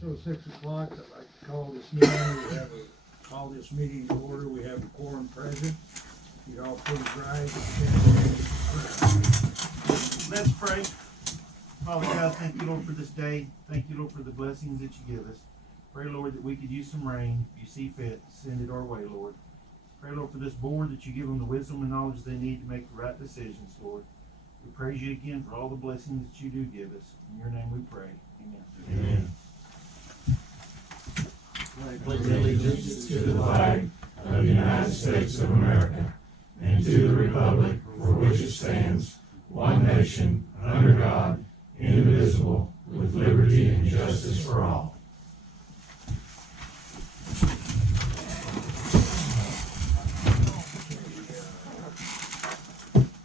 So 6 o'clock, I'd like to call this meeting, call this meeting to order. We have a quorum present. You'd all please rise. Let's pray. Father God, thank you, Lord, for this day. Thank you, Lord, for the blessings that you give us. Pray, Lord, that we could use some rain. If you see fit, send it our way, Lord. Pray, Lord, for this board, that you give them the wisdom and knowledge they need to make the right decisions, Lord. We praise you again for all the blessings that you do give us. In your name we pray. Amen. Amen. I pledge allegiance to the flag of the United States of America and to the republic for which it stands, one nation, under God, indivisible, with liberty and justice for all.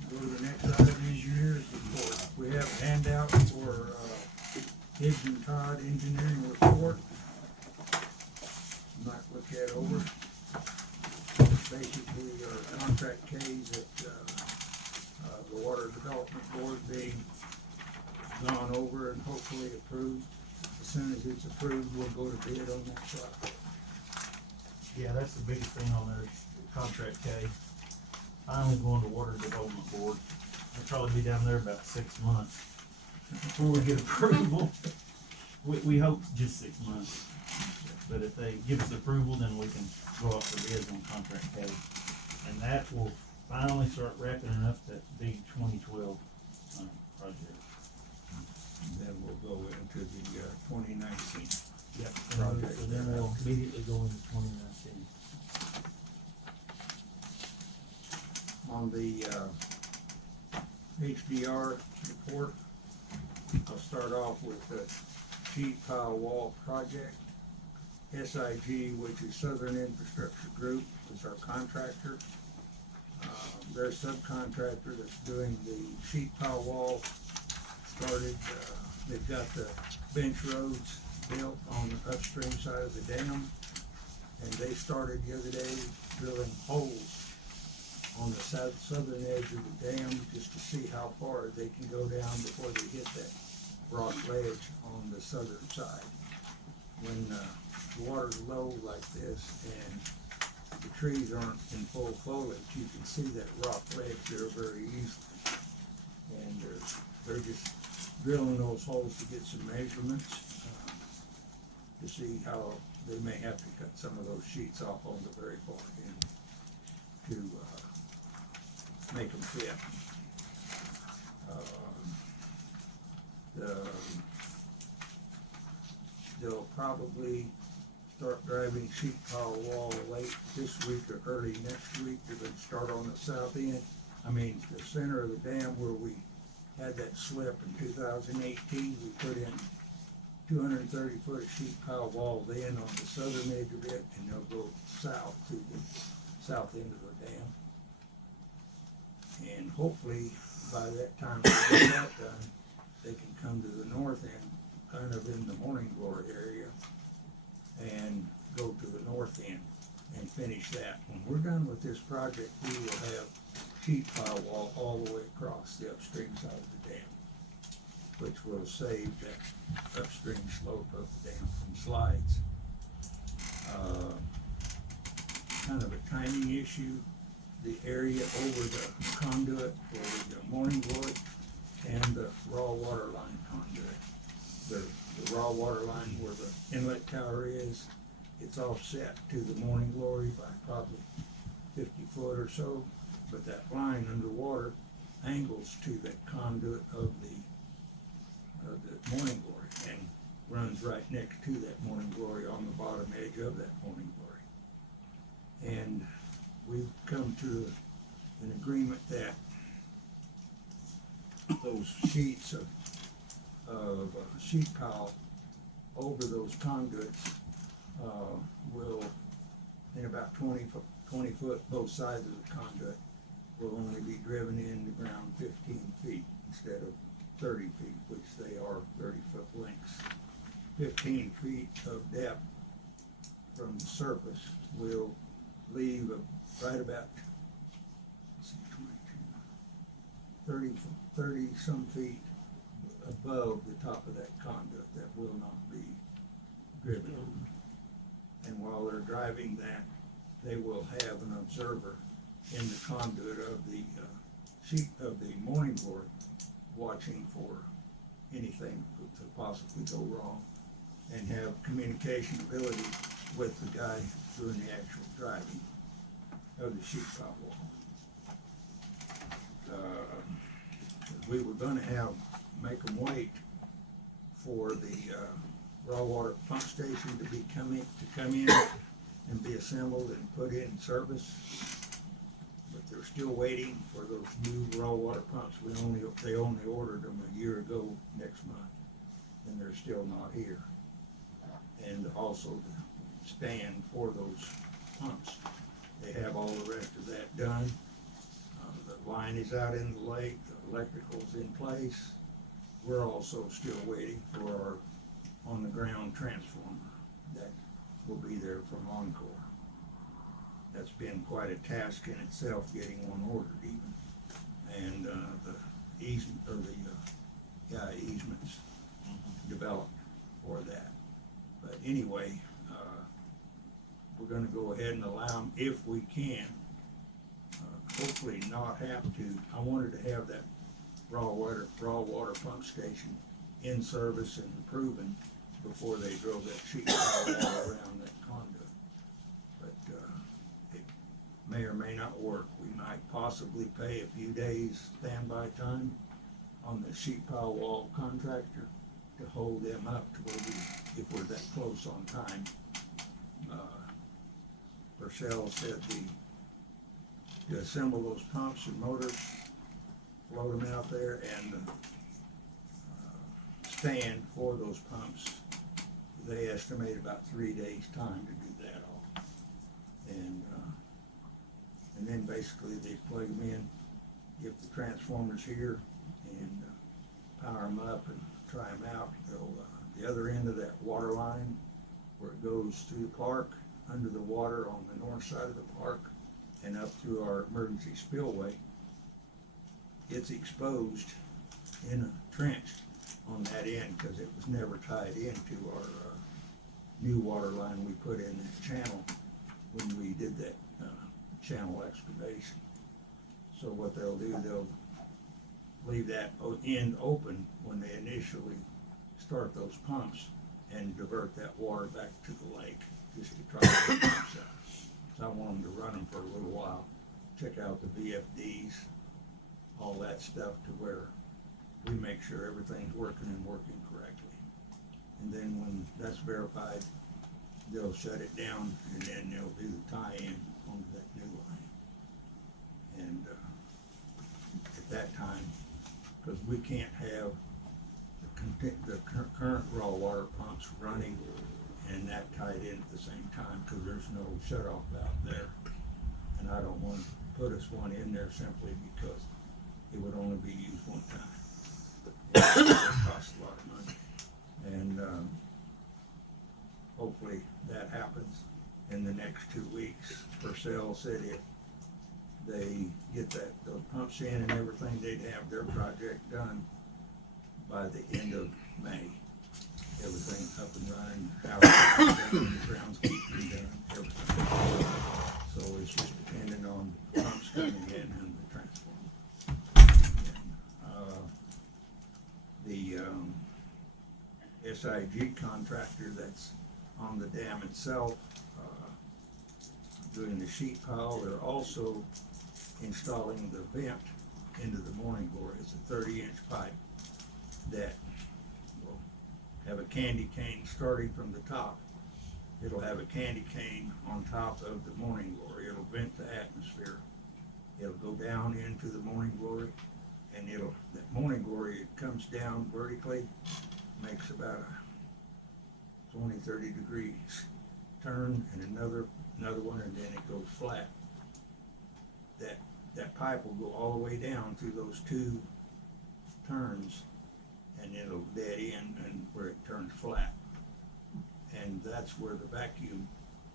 Go to the next item, engineers report. We have a handout for Higgs and Todd engineering report. Might look that over. Basically, our contract Ks at the Water Development Board being gone over and hopefully approved. As soon as it's approved, we'll go to bid on that project. Yeah, that's the biggest thing on there, contract K. Finally going to Water Development Board. I'll probably be down there about 6 months before we get approval. We hope just 6 months. But if they give us approval, then we can go up for bids on contract K. And that will finally start wrapping up that big 2012 project. Then we'll go into the 2019. Yep. Project. So then we'll immediately go into 2019. On the HDR report, I'll start off with the sheet pile wall project. SIG, which is Southern Infrastructure Group, is our contractor. Their subcontractor that's doing the sheet pile wall started, they've got the bench roads built on the upstream side of the dam, and they started the other day drilling holes on the southern edge of the dam just to see how far they can go down before they hit that rock ledge on the southern side. When the water's low like this and the trees aren't in full foliage, you can see that rock ledge there very easily. And they're just drilling those holes to get some measurements to see how they may have to cut some of those sheets off on the very far end to make them fit. They'll probably start driving sheet pile wall late this week or early next week. They're going to start on the south end. The center of the dam where we had that slip in 2018. We put in 230 foot of sheet pile wall then on the southern edge of it, and they'll go south to the south end of the dam. And hopefully by that time we get that done, they can come to the north end, kind of in the Morning Glory area, and go to the north end and finish that. When we're done with this project, we will have sheet pile wall all the way across the upstream side of the dam, which will save that upstream slope of the dam from slides. Kind of a timing issue. The area over the conduit for the Morning Glory and the raw water line conduit. The raw water line where the inlet tower is, it's offset to the Morning Glory by probably 50 foot or so, but that line underwater angles to that conduit of the Morning Glory and runs right next to that Morning Glory on the bottom edge of that Morning Glory. And we've come to an agreement that those sheets of sheet pile over those conduits will, in about 20 foot both sides of the conduit, will only be driven in the ground 15 feet instead of 30 feet, which they are 30-foot lengths. 15 feet of depth from the surface will leave right about 30 some feet above the top of that conduit that will not be driving that, they will have an observer in the conduit of the sheet of the morning glory, watching for anything to possibly go wrong, and have communication ability with the guy doing the actual driving of the sheet pile wall. We were gonna make them wait for the raw water pump station to come in and be assembled and put in service. But they're still waiting for those new raw water pumps. They only ordered them a year ago next month, and they're still not here. And also the stand for those pumps. They have all the rest of that done. The line is out in the lake, the electrical's in place. We're also still waiting for our on-the-ground transformer that will be there from Encore. That's been quite a task in itself, getting one ordered even. And the easement, or the easements developed for that. But anyway, we're gonna go ahead and allow them, if we can, hopefully not have to. I wanted to have that raw water pump station in service and proven before they drove that sheet pile all around that conduit. But it may or may not work. We might possibly pay a few days standby time on the sheet pile wall contractor to hold them up to where if we're that close on time. Purcell said to assemble those pumps and motors, float them out there, and stand for those pumps. They estimate about 3 days' time to do that all. And then basically they plug them in, if the transformer's here, and power them up and try them out. They'll, the other end of that water line, where it goes through the park, under the water on the north side of the park, and up through our emergency spillway, it's exposed in a trench on that end because it was never tied into our new water line we put in that channel when we did that channel excavation. So what they'll do, they'll leave that end open when they initially start those pumps and divert that water back to the lake, just to try to get the pumps out. So I want them to run them for a little while, check out the VFDs, all that stuff, to where we make sure everything's working and working correctly. And then when that's verified, they'll shut it down, and then they'll do the tie-in onto that new line. And at that time, because we can't have the current raw water pumps running and that tied in at the same time, because there's no shut-off valve there. And I don't want to put us one in there simply because it would only be used one time. It costs a lot of money. And hopefully that happens in the next 2 weeks. Purcell said if they get those pumps in and everything, they'd have their project done by the end of May. Everything up and running, house done, groundskeeping done, everything. So it's just dependent on pumps coming in and the transformer. The SIG contractor that's on the dam itself, doing the sheet pile, they're also installing the vent into the morning glory. It's a 30-inch pipe that will have a candy cane starting from the top. It'll have a candy cane on top of the morning glory. It'll vent the atmosphere. It'll go down into the morning glory, and that morning glory, it comes down vertically, makes about a 20-30 degrees turn, and another one, and then it goes flat. That pipe will go all the way down through those two turns, and it'll dead end and where it turns flat. And that's where the vacuum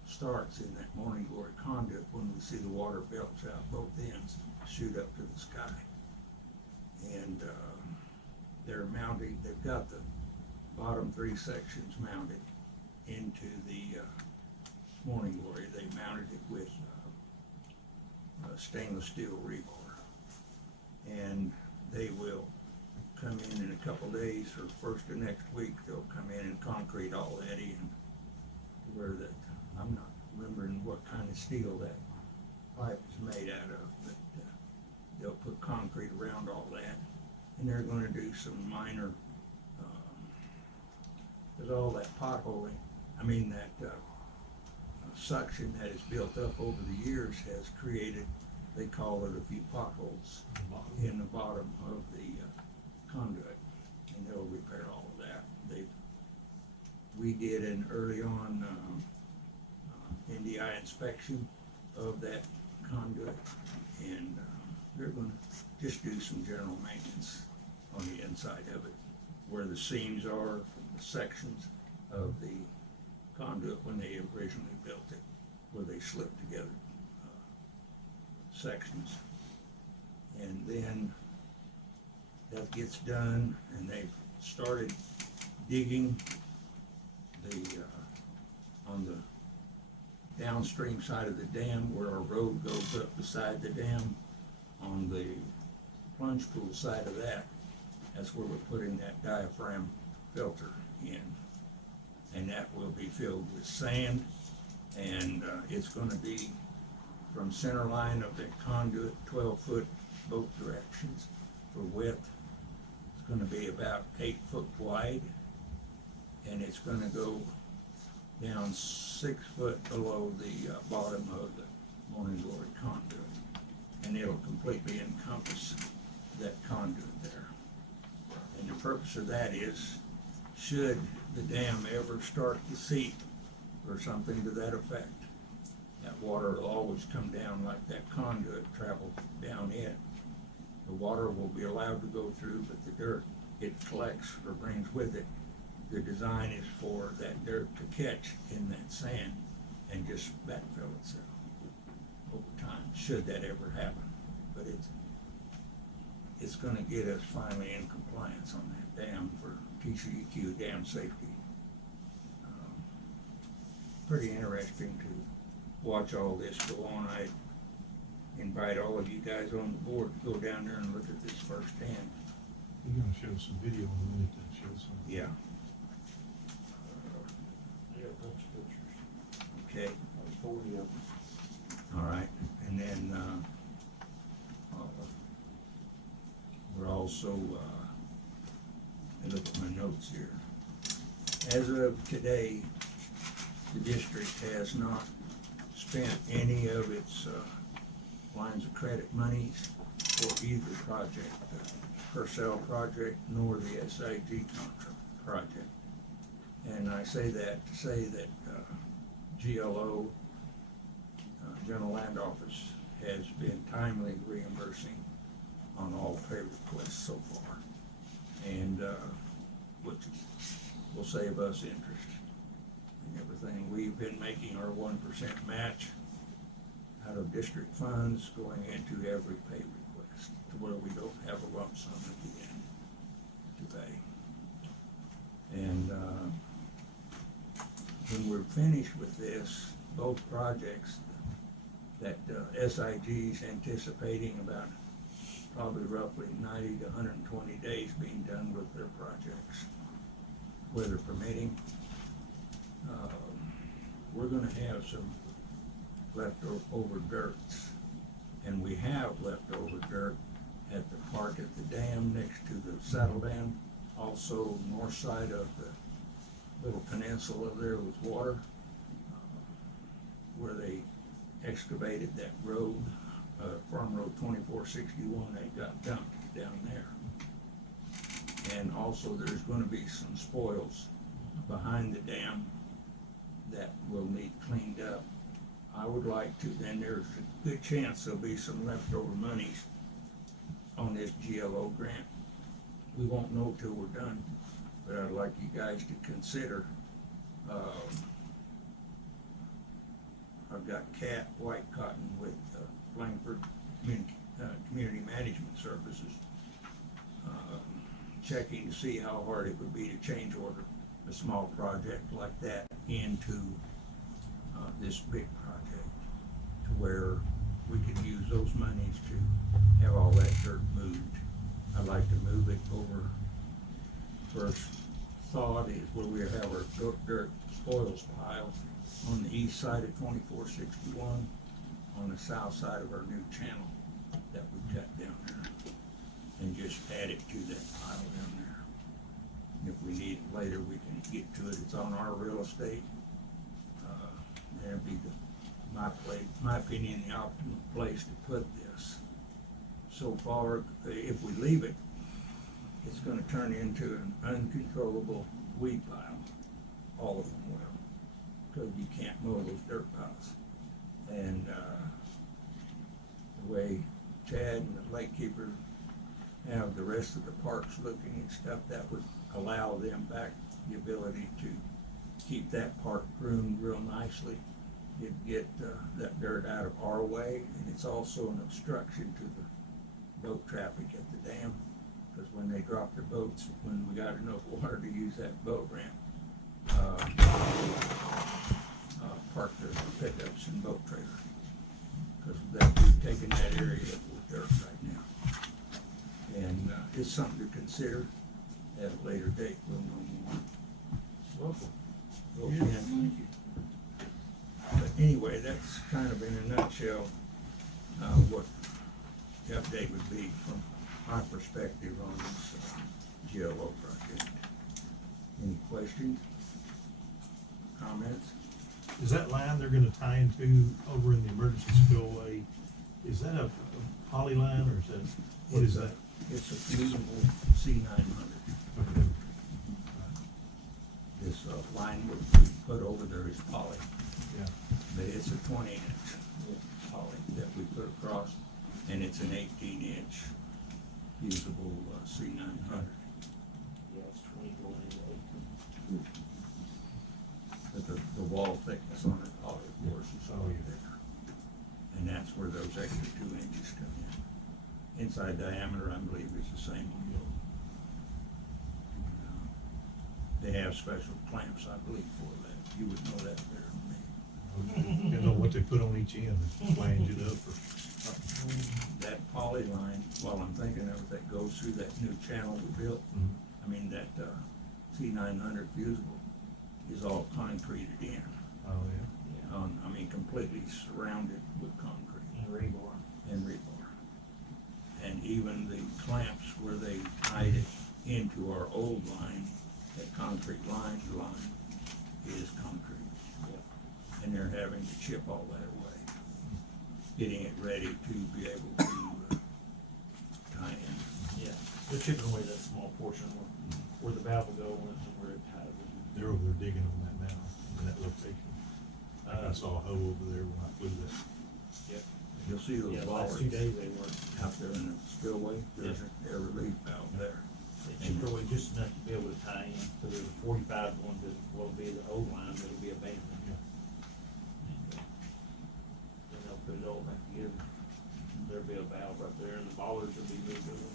starts, in that morning glory conduit, when we see the water belch out both ends, shoot up to the sky. And they're mounting, they've got the bottom 3 sections mounted into the Morning Glory. They mounted it with stainless steel rebar, and they will come in a couple days, or first of next week. They'll come in and concrete all that in. Where that, I'm not remembering what kind of steel that pipe is made out of, but they'll put concrete around all that, and they're going to do some minor, because all that potholing, that suction that is built up over the years has created, they call it a few potholes in the bottom of the conduit, and they'll repair all of that. We did an early on NDI inspection of that conduit, and they're going to just do some general maintenance on the inside of it, where the seams are from the sections of the conduit when they originally built it, where they slipped together sections. And then that gets done, and they've started digging on the downstream side of the dam where our road goes up beside the dam. On the plunge pool side of that, that's where we're putting that diaphragm filter in, and that will be filled with sand, and it's going to be from center line of the conduit, 12-foot both directions for width. It's going to be about 8 foot wide, and it's going to go down 6 foot below the bottom of the Morning Glory conduit, and it'll completely encompass that conduit there. And the purpose of that is, should the dam ever start to seep or something to that effect, that water will always come down like that conduit traveled down in. The water will be allowed to go through, but the dirt it collects or brings with it, the design is for that dirt to catch in that sand and just backfill itself over time, should that ever happen. But it's going to get us finally in compliance on that dam for TCEQ dam safety. Pretty interesting to watch all this go on. I invite all of you guys on the board to go down there and look at this firsthand. You're gonna show some video in a minute that shows some. Yeah. I got a bunch of pictures. Okay. Like 40 of them. All right. And then we're also, I look at my notes here. As of today, the district has not spent any of its lines of credit monies for either project, Purcell project nor the SIG project. And I say that to say that GLO, General Land Office, has been timely reimbursing on all pay requests so far, and which will save us interest and everything. We've been making our 1% match out of district funds going into every pay request, to where we don't have a lump sum at the end to pay. And when we're finished with this, both projects, that SIG's anticipating about probably roughly 90 to 120 days being done with their projects, weather permitting. We're going to have some leftover dirts, and we have leftover dirt at the park at the dam next to the saddle dam, also north side of the little peninsula there with water, where they excavated that road, Farm Road 2461, they got dumped down there. And also there's going to be some spoils behind the dam that will need cleaned up. I would like to, then there's a good chance there'll be some leftover monies on this GLO grant. We won't know till we're done, but I'd like you guys to consider. I've got Cat White Cotton with Langford Community Management Services, checking to see how hard it would be to change order a small project like that into this big project to where we could use those monies to have all that dirt moved. I'd like to move it over. First thought is where we have our dirt spoils pile on the east side of 2461, on the south side of our new channel that we cut down there, and just add it to that pile down there. If we need it later, we can get to it. It's on our real estate. That'd be my opinion, the optimal place to put this. So far, if we leave it, it's gonna turn into an uncontrollable weed pile. All of them will, because you can't mow those dirt piles. And the way Chad and the lake keeper have the rest of the parks looking and stuff, that would allow them back the ability to keep that park groomed real nicely. You'd get that dirt out of our way, and it's also an obstruction to the boat traffic at the dam, because when they drop their boats, when we got enough water to use that boat ramp, park their pickups and boat trailers, because we've taken that area with dirt right now. And it's something to consider at a later date. We'll know more. Okay, thank you. But anyway, that's kind of in a nutshell what the update would be from my perspective on this GLO project. Any questions? Comments? Is that line they're gonna tie into over in the emergency spillway, is that a poly line or is that, what is that? It's a fusible C900. Okay. This line we put over there is poly. Yeah. But it's a 20-inch poly that we put across, and it's an 18-inch fusible C900. Yeah, it's 24 and 18. But the wall thickness on it, poly, of course, is all yeah. thicker. And that's where those extra 2 inches come in. Inside diameter, I believe, is the same on both. They have special clamps, I believe, for that. You would know that better than me. You know what they put on each end, flange it up or? That poly line, while I'm thinking of it, that goes through that new channel we built, I mean, that C900 fusible is all concreted in. Oh, yeah. I mean, completely surrounded with concrete And rebar. and rebar. And even the clamps where they tied it into our old line, that concrete line is concrete. And they're having to chip all that away, getting it ready to be able to tie in. Yeah, they're chipping away that small portion where the valve will go and where it ties in. They're over there digging on that now, in that location. I saw a hole over there when I flew that. Yep. You'll see those Yeah, the last 2 bollards days they worked. out there in the spillway, there's a relief valve there. They chipped away just enough to be able to tie in, so there's a 45 one that will be the old line that'll be abandoned. Then they'll put it all back together. There'll be a valve right there and the bollards will be moved over.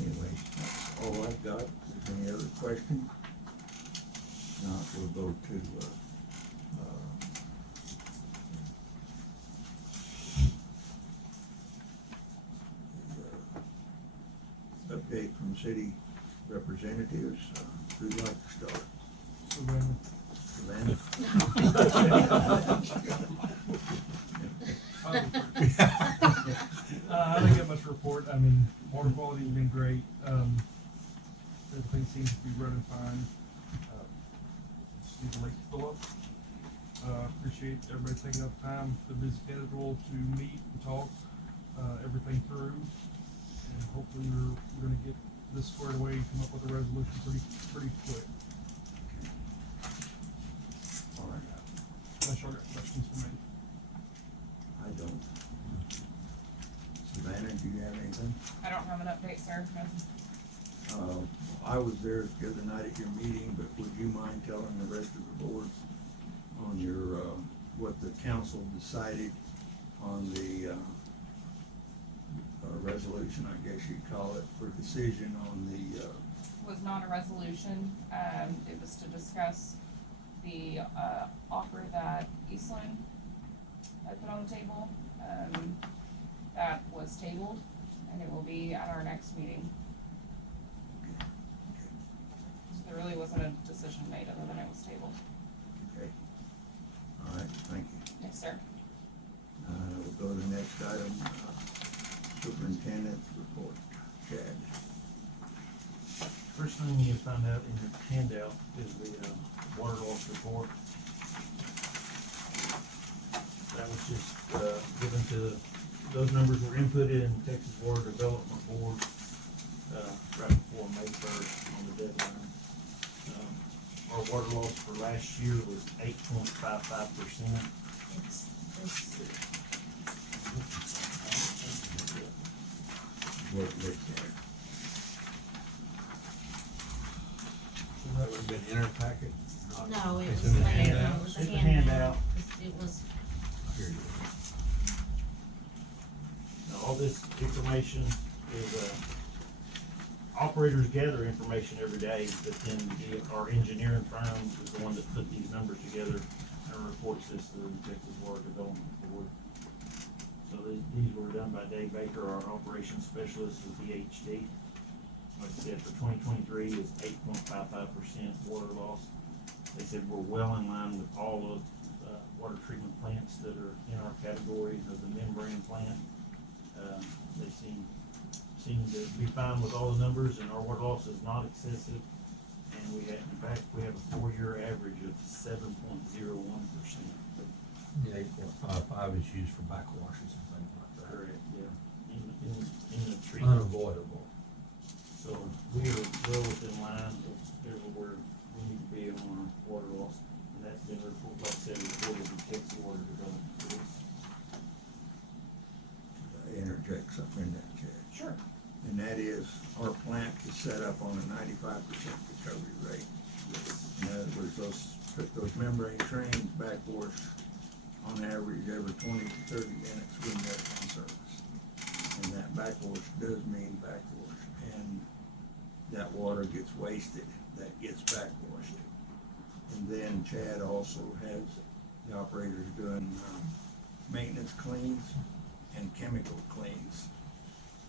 Anyway, that's all I've got. If there's any other questions? Not, we'll go to, update from city representatives. Who'd like to start? Savannah? I don't get much to report. I mean, water quality's been great. Everything seems to be running fine. Just need the lake to fill up. Appreciate everybody taking up time, the busy schedule to meet and talk everything through. And hopefully we're gonna get this squared away and come up with a resolution pretty quick. All right, Unless y'all got questions for me. I don't. Savannah, do you have anything? I don't have an update, sir. No. I was there the other night at your meeting, but would you mind telling the rest of the board on your, what the council decided on the, resolution, I guess you'd call it, for decision on the, was not a resolution, it was to discuss the, offer that Eastland had put on the table. That was tabled, and it will be at our next meeting. So there really wasn't a decision made other than it was tabled. Okay. All right, thank you. Yes, sir. We'll go to the next item, superintendent's report. Chad. First thing you find out in your handout is the water loss report. That was just given to, those numbers were inputted in Texas Water Development Board right before May 1st on the deadline. Our water loss for last year was 8.55%. What looks like. So that would have been in our packet? No, it It's was in the like, handout. it was It's a a handout. handout. It was, Here you Now, all this information is, operators gather information every day, but then our engineering firm is the one that put these numbers together and reports this to the Texas Water Development Board. So these were done by Dave Baker, our operations specialist with DHD. Like I said, for 2023 is 8.55% water loss. They said we're well in line with all of water treatment plants that are in our category of the membrane plant. They seem to be fine with all the numbers, and our water loss is not excessive. And we have, in fact, we have a 4-year average of 7.01%. The 8.55 is used for backwashes and things like that. Correct, yeah. In the treatment. Unavoidable. So we are well within line of everywhere we need to be on our water loss. And that's been reported, like I said, reported in Texas Water Development Board. Interject something in that, Chad. Sure. And that is, our plant is set up on a 95% recovery rate. In other words, those membrane trains backwash on average every 20 to 30 minutes when they're in service. And that backwash does mean backwash, and that water gets wasted, that gets backwashed. And then Chad also has the operators doing maintenance cleans and chemical cleans.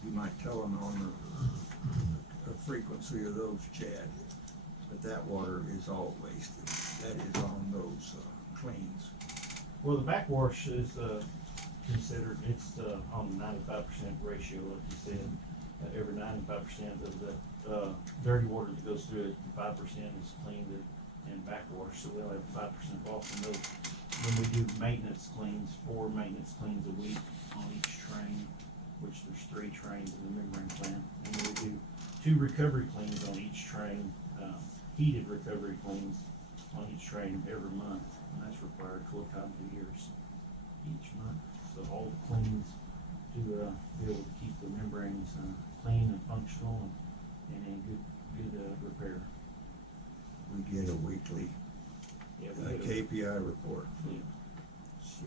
You might tell them on the frequency of those, Chad, but that water is all wasted. That is on those cleans. Well, the backwash is considered, it's on the 95% ratio, like you said. Every 95% of the dirty water that goes through it, 5% is cleaned and backwash, so we'll have 5% loss in those. When we do maintenance cleans, 4 maintenance cleans a week on each train, which there's 3 trains in the membrane plant, and then we do 2 recovery cleans on each train, heated recovery cleans on each train every month, and that's required 12 times a year each month. So all the cleans to be able to keep the membranes clean and functional and in good repair. We get a weekly Yeah, we get a- KPI report. Yeah.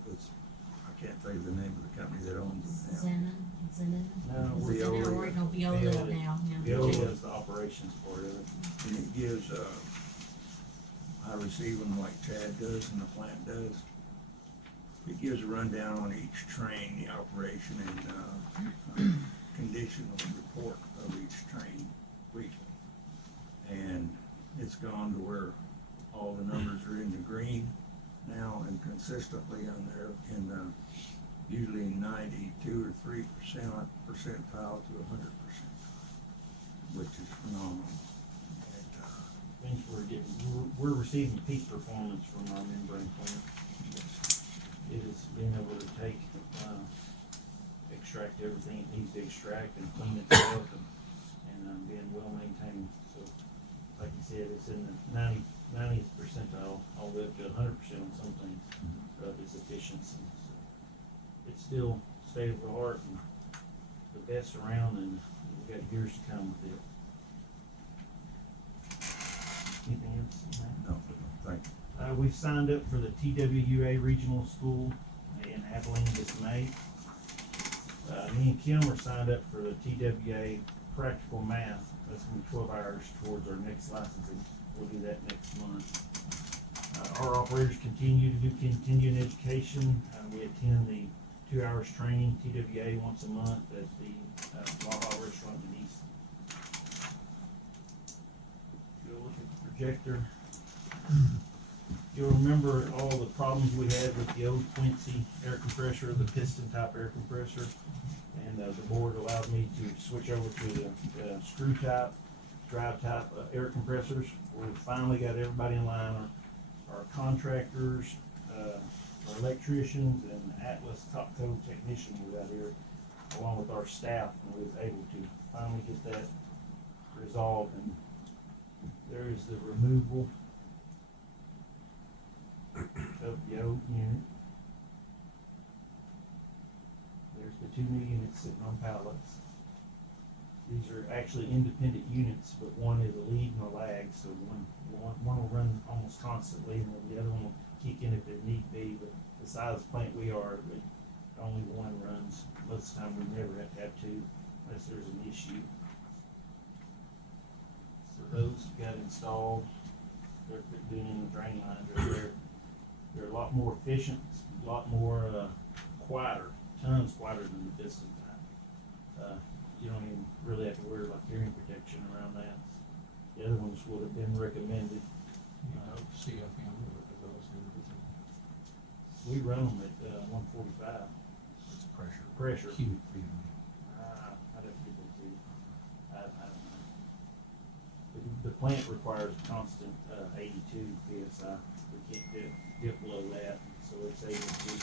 I can't tell you the name of the company that owns it now. Zenon. No, Is we it Zenon or no, Veolia now, yeah. Veolia is the operations part of it. And it gives, I receive them like Chad does and the plant does. It gives a rundown on each train, the operation and, conditional report of each train weekly. And it's gone to where all the numbers are in the green now and consistently on there in the usually 92 or 3% percentile to 100%, which is phenomenal. Means we're receiving peak performance from our membrane plant. It is being able to take, extract everything it needs to extract and clean itself and being well maintained. So, like you said, it's in the 90th percentile all the way up to 100% on some things of its efficiency. So it's still state of the art and the best around, and we've got years to come with it. Anything else on that? No, thank you. We've signed up for the TWUA Regional School in Abilene this May. Me and Kim are signed up for the TWA Practical Math That's gonna be 12 hours towards our next licensing. We'll do that next month. Our operators continue to do continuing education. We attend the 2 hours training, TWA, once a month at the Waha restaurant in Eastland. Go look at the projector. You'll remember all the problems we had with the old Quincy air compressor, the piston type air compressor. And the board allowed me to switch over to the screw type, drive type air compressors. We finally got everybody in line. Our contractors, our electricians, and Atlas top code technician was out here, along with our staff, and we was able to finally get that resolved. And there is the removal of the old unit. There's the 2 new units sitting on pallets. These are actually independent units, but one is a lead and a lag, so one will run almost constantly, and then the other one will kick in if it need be. But the size plant we are, only one runs. Most of the time, we never have to have 2 unless there's an issue. So those got installed. They're doing in the drain lines right there. They're a lot more efficient, a lot more quieter, tons quieter than the piston type. You don't even really have to worry about hearing protection around that. The other ones would have been recommended. CFM of those and everything. We run them at 145 It's pressure. Cubic feet. I'd have to get that to you. I don't know. The plant requires a constant 82 PSI. We can't dip below that, so it's able to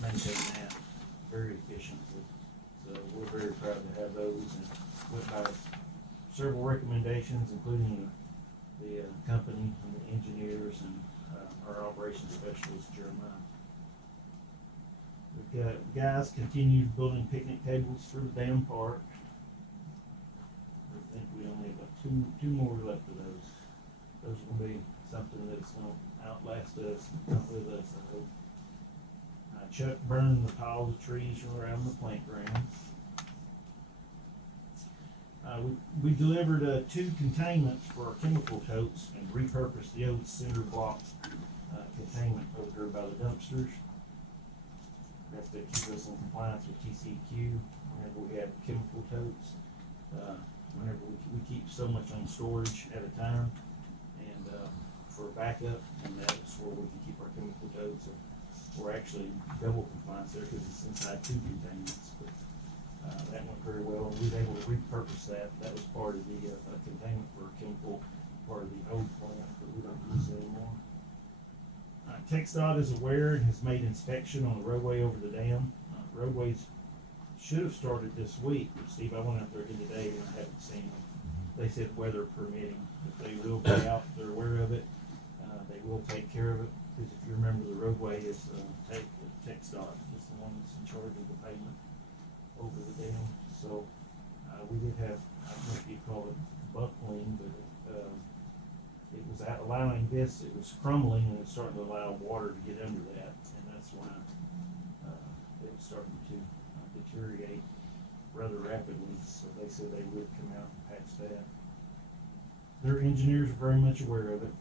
maintain that very efficiently. So we're very proud to have those, and went by several recommendations, including the company and the engineers and our operations specialist, Jeremiah. We've got guys continued building picnic tables for the dam park. I think we only have about two more left of those. Those will be something that's gonna outlast us, outlive us, I hope. Chuck burned the piles of trees around the plant grounds. We delivered 2 containments for our chemical totes and repurposed the old cinder block containment over there by the dumpsters. That's to keep us in compliance with TCQ whenever we have chemical totes. Whenever we keep so much on storage at a time, and for backup, and that's where we can keep our chemical totes. We're actually double compliance there because it's inside 2 containments, but that went very well, and we were able to repurpose that. That was part of the containment for chemical, part of the old plant, but we don't use it anymore. TxDOT is aware and has made inspection on the roadway over the dam. Roadways should have started this week. Steve, I went out there again today and I haven't seen them. They said weather permitting, but they will be out, they're aware of it. They will take care of it, because if you remember, the roadway is TxDOT, is the one that's in charge of the pavement over the dam. So, we did have, I don't know if you call it buckling, but it was allowing this, it was crumbling and it's starting to allow water to get under that, and that's why it was starting to deteriorate rather rapidly. So they said they would come out and patch that. Their engineers are very much aware of it.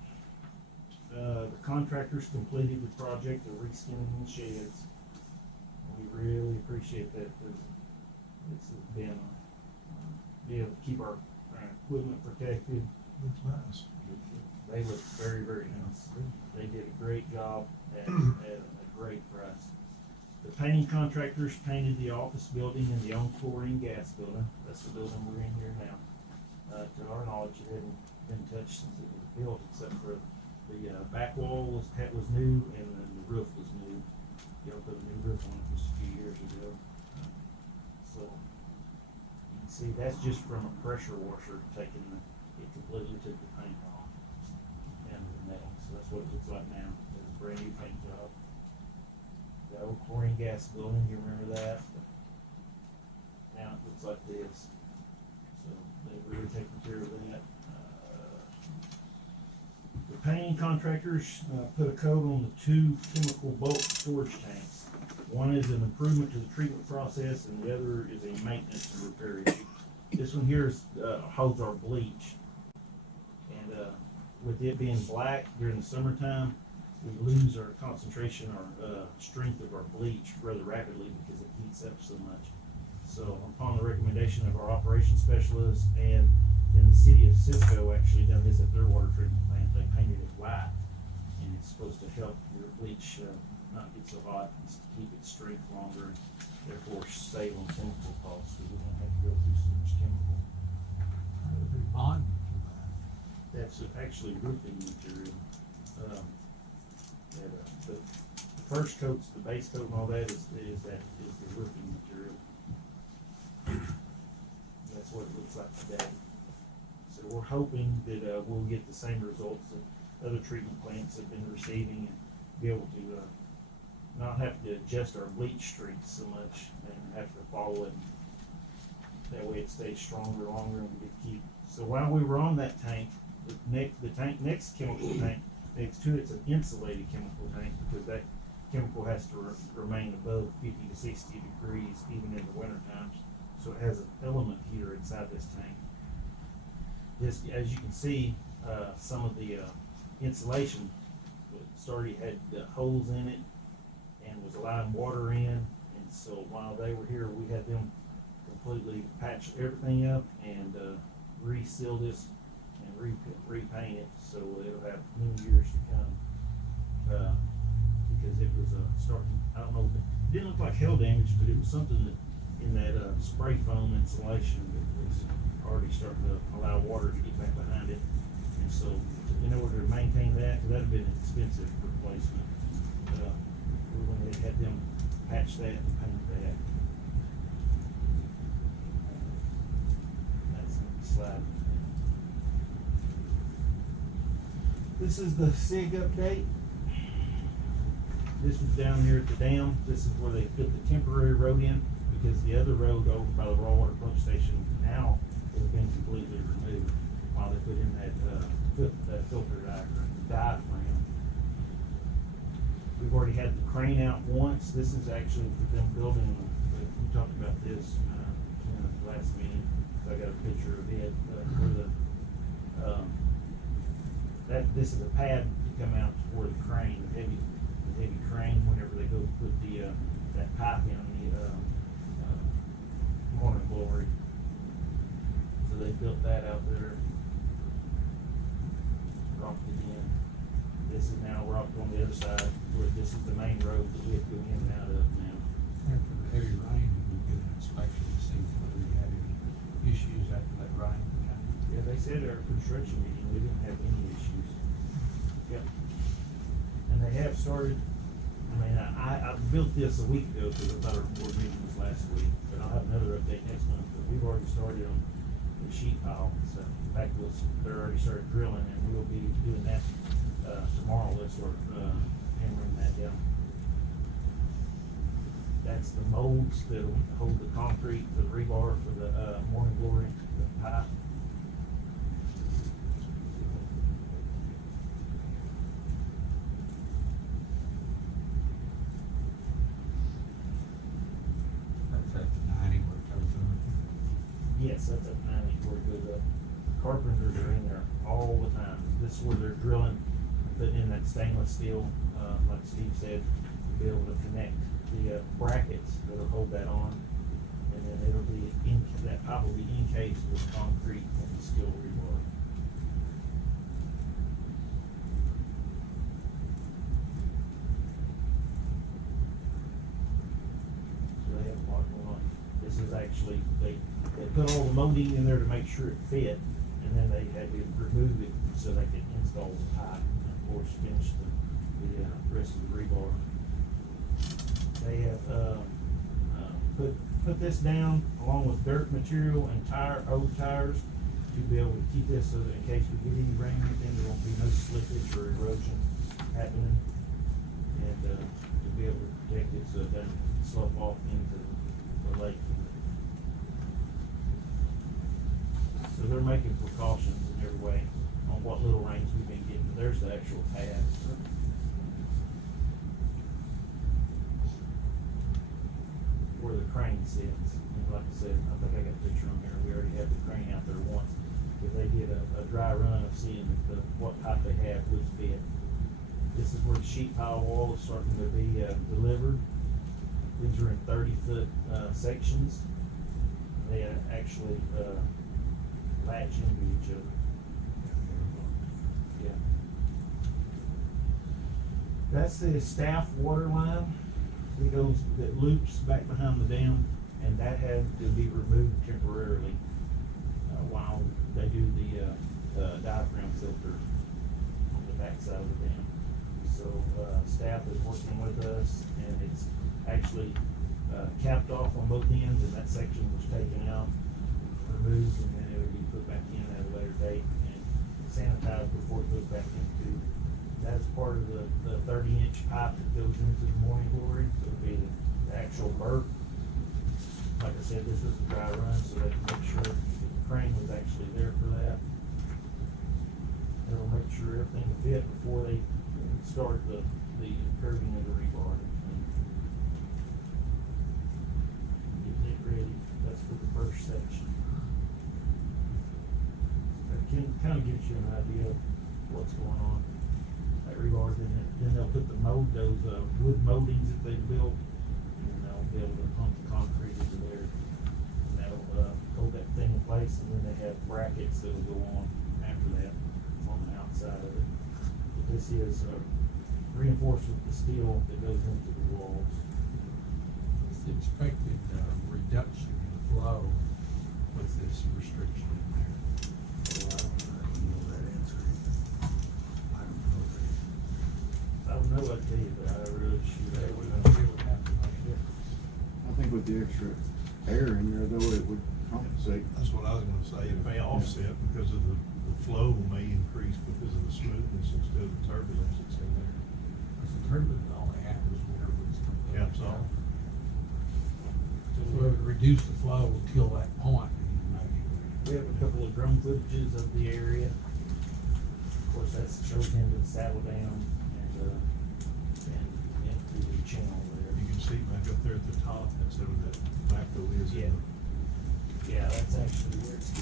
The contractors completed the project of reskinning the sheds. We really appreciate that, because it's been be able to keep our equipment protected. Looks nice. They look very, very nice. They did a great job at a great price. The painting contractors painted the office building and the encore gas building. That's the building we're in here now. To our knowledge, it hadn't been touched since it was built, except for the back wall was new, and then the roof was new. Y'all put a new roof on it just a few years ago. So you can see that's just from a pressure washer taking it completely took the paint off and the metal. So that's what it looks like now. It's a brand new paint job. The old chlorine gas building, you remember that? But now it looks like this. So they've really taken care of that. The painting contractors put a coat on the 2 chemical bulk storage tanks. One is an improvement to the treatment process, and the other is a maintenance and repair issue. This one here is, holds our bleach. And, with it being black during the summertime, we lose our concentration, our, strength of our bleach rather rapidly because it heats up so much. So upon the recommendation of our operations specialist and then the city of Cisco actually done this at their water treatment plant, they painted it white. And it's supposed to help your bleach, not get so hot, and keep its strength longer, and therefore save on chemical costs, because we don't have to go through so much chemical. That's actually roofing material. The first coats, the base coat and all that is the roofing material. That's what it looks like today. So we're hoping that, we'll get the same results that other treatment plants have been receiving, and be able to, not have to adjust our bleach strength so much and have to follow it. That way it stays stronger longer and we can keep. So while we were on that tank, the next chemical tank next to it's an insulated chemical tank, because that chemical has to remain above 50 to 60 degrees even in the winter times. So it has an element heater inside this tank. This, as you can see, some of the insulation already had holes in it and was allowing water in. And so while they were here, we had them completely patch everything up and reseal this and repaint it, so it'll have many years to come. Because it was starting, I don't know, it didn't look like hail damage, but it was something that in that spray foam insulation that was already starting to allow water to get back behind it. And so in order to maintain that, because that'd have been an expensive replacement, we went ahead and had them patch that and paint that. That's the slide. This is the SIG update. This was down here at the dam. This is where they put the temporary road in, because the other road over by the raw water pump station now has been completely removed while they put in that filter diaphragm. We've already had the crane out once. This is actually for them building, we talked about this in the last meeting. So I got a picture of it, where this is a pad to come out for the crane, the heavy crane, whenever they go put that pipe in the Morning Glory. So they built that out there, rocked it in. This is now rocked on the other side, where this is the main road that we have to go in and out of now. After the heavy rain, we did an inspection to see whether we had any issues after that rain. Yeah, they said at our construction meeting, we didn't have any issues. Yep. And they have started, I mean, I built this a week ago, because I thought our board meeting was last week, but I'll have another update next month. But we've already started on the sheet pile and stuff. In fact, they're already started drilling, and we'll be doing that tomorrow. Let's start hammering that down. That's the molds that hold the concrete, the rebar for the Morning Glory, the pipe. That's at 90 where it goes in. Yes, that's at 90 where it goes up. Carpenters are in there all the time. This is where they're drilling, putting in that stainless steel, like Steve said, to be able to connect the brackets that'll hold that on. And then it'll be that pipe will be encased with concrete and steel rebar. So they have a lot going on. This is actually, they put all the molding in there to make sure it fit, and then they had to remove it so they could install the pipe and of course finish the rest of the rebar. They have put this down along with dirt material and old tires to be able to keep this so that in case we get any rain or anything, there won't be no slippage or erosion happening, and to be able to protect it so it doesn't slope off into the lake. So they're making precautions in every way on what little rains we've been getting. There's the actual pad. Where the crane sits. And like I said, I think I got a picture on here, we already had the crane out there once. If they did a dry run of seeing what pipe they have would fit. This is where the sheet pile wall is starting to be, delivered. These are in 30-foot, sections. They actually, latch into each other. Yeah. That's the staff water line that loops back behind the dam, and that had to be removed temporarily, while they do the diaphragm filter on the backside of the dam. So, staff is working with us, and it's actually, capped off on both ends, and that section was taken out, removed, and then it would be put back in at a later date and sanitized before it goes back into. That's part of the 30-inch pipe that goes into the morning glory. So it'll be the actual berth. Like I said, this is a dry run, so they can make sure the crane was actually there for that. It'll make sure everything will fit before they start the curving of the rebar. Get it ready. That's for the first section. That kind of gives you an idea of what's going on. That rebar, then they'll put those wood moldings that they built, and they'll be able to pump the concrete into there. And that'll hold that thing in place, and then they have brackets that'll go on after that on the outside of it. But this is reinforced with the steel that goes into the walls. It's the expected reduction in flow with this restriction in there. Well, I don't know that answer. I don't know that. I don't know what to tell you, but I really should. They would see what happened like this. I think with the extra air in there though, it would compensate. That's what I was gonna say, it may offset because of the flow may increase because of the smoothness instead of the turbulence that's in there. Because the turbulence only happens whenever it's completely Caps off. down. So if we would reduce the flow till that point, then you know you would. We have a couple of drone footages of the area. Of course, that shows into the saddle dam and into the channel there. You can see back up there at the top, that's where that backhoe is. Yeah. Yeah, that's actually where it's.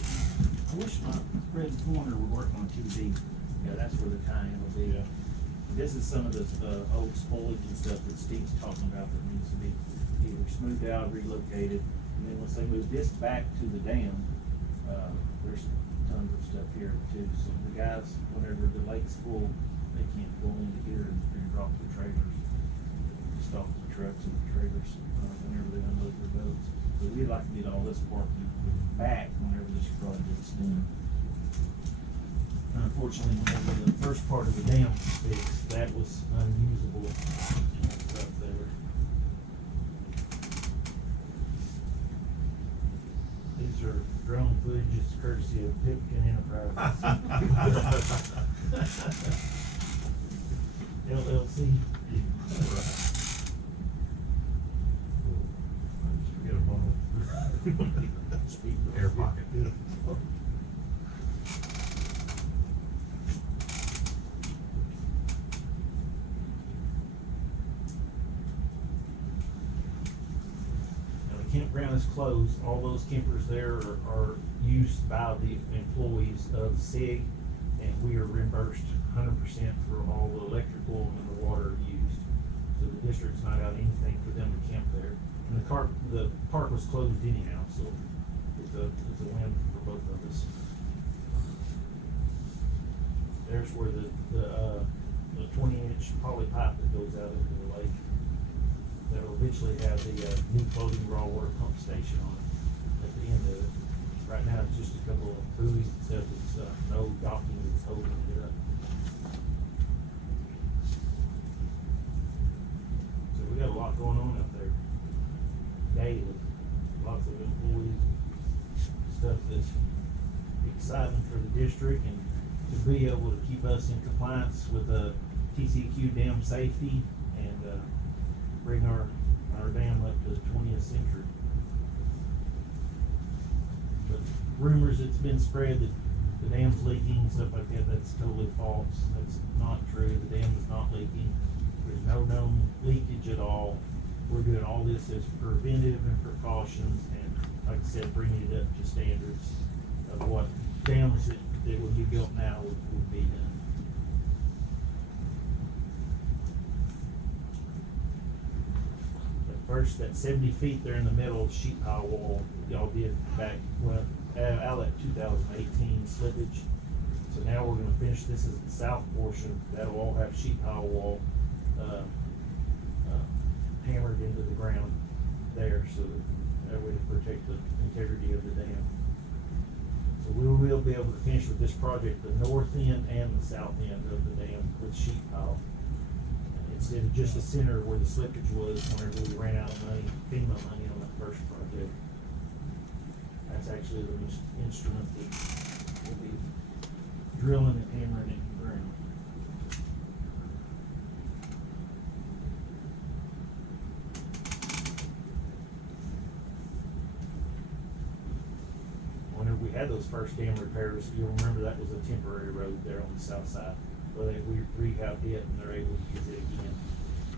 I wish my red corner would work on 2D. Yeah, that's where the tie-in will be. Yeah. This is some of the old spoilage and stuff that Steve's talking about that needs to be either smoothed out, relocated, and then once they move this back to the dam, there's tons of stuff here too. So the guys, whenever the lake's full, they can't pull into here and drop the trailers, stop the trucks and the trailers whenever they unload their boats. So we'd like to get all this parking back whenever this project's done. Unfortunately, whenever the first part of the dam was fixed, that was unusable and it's up there. These are drone footage courtesy of Pipkin Enterprises. LLC. Forget about it. Air pocket. Now, the campground is closed. All those campers there are used by the employees of SIG, and we are reimbursed 100% for all the electrical and the water used. So the district's not got anything for them to camp there. And the park was closed anyhow, so it's a win for both of us. There's where the 20-inch poly pipe that goes out into the lake. That'll eventually have the new floating raw water pump station on it at the end of it. Right now, it's just a couple of buoys and stuff. It's no docking that's holding it up. So we got a lot going on out there daily. Lots of employees, stuff that's exciting for the district, and to be able to keep us in compliance with TCQ dam safety and bring our dam up to the 20th century. But rumors it's been spread that the dam's leaking and stuff like that, that's totally false. That's not true. The dam is not leaking. There's no known leakage at all. we're doing all this as preventive and precautions, and like I said, bringing it up to standards of what dams that would be built now would be done. First, that 70 feet there in the middle, sheet pile wall, y'all did back, well, out of that 2018 slippage. So now we're gonna finish, this is the south portion, that'll all have sheet pile wall, hammered into the ground there, so that way to protect the integrity of the dam. So we will be able to finish with this project, the north end and the south end of the dam with sheet pile. Instead of just the center where the slippage was whenever we ran out of money, FEMA money on the first project. That's actually the instrument that will be drilling and hammering it in the ground. Whenever we had those first dam repairs, you'll remember that was a temporary road there on the south side. Well, we rehabbed it and they're able to use it again.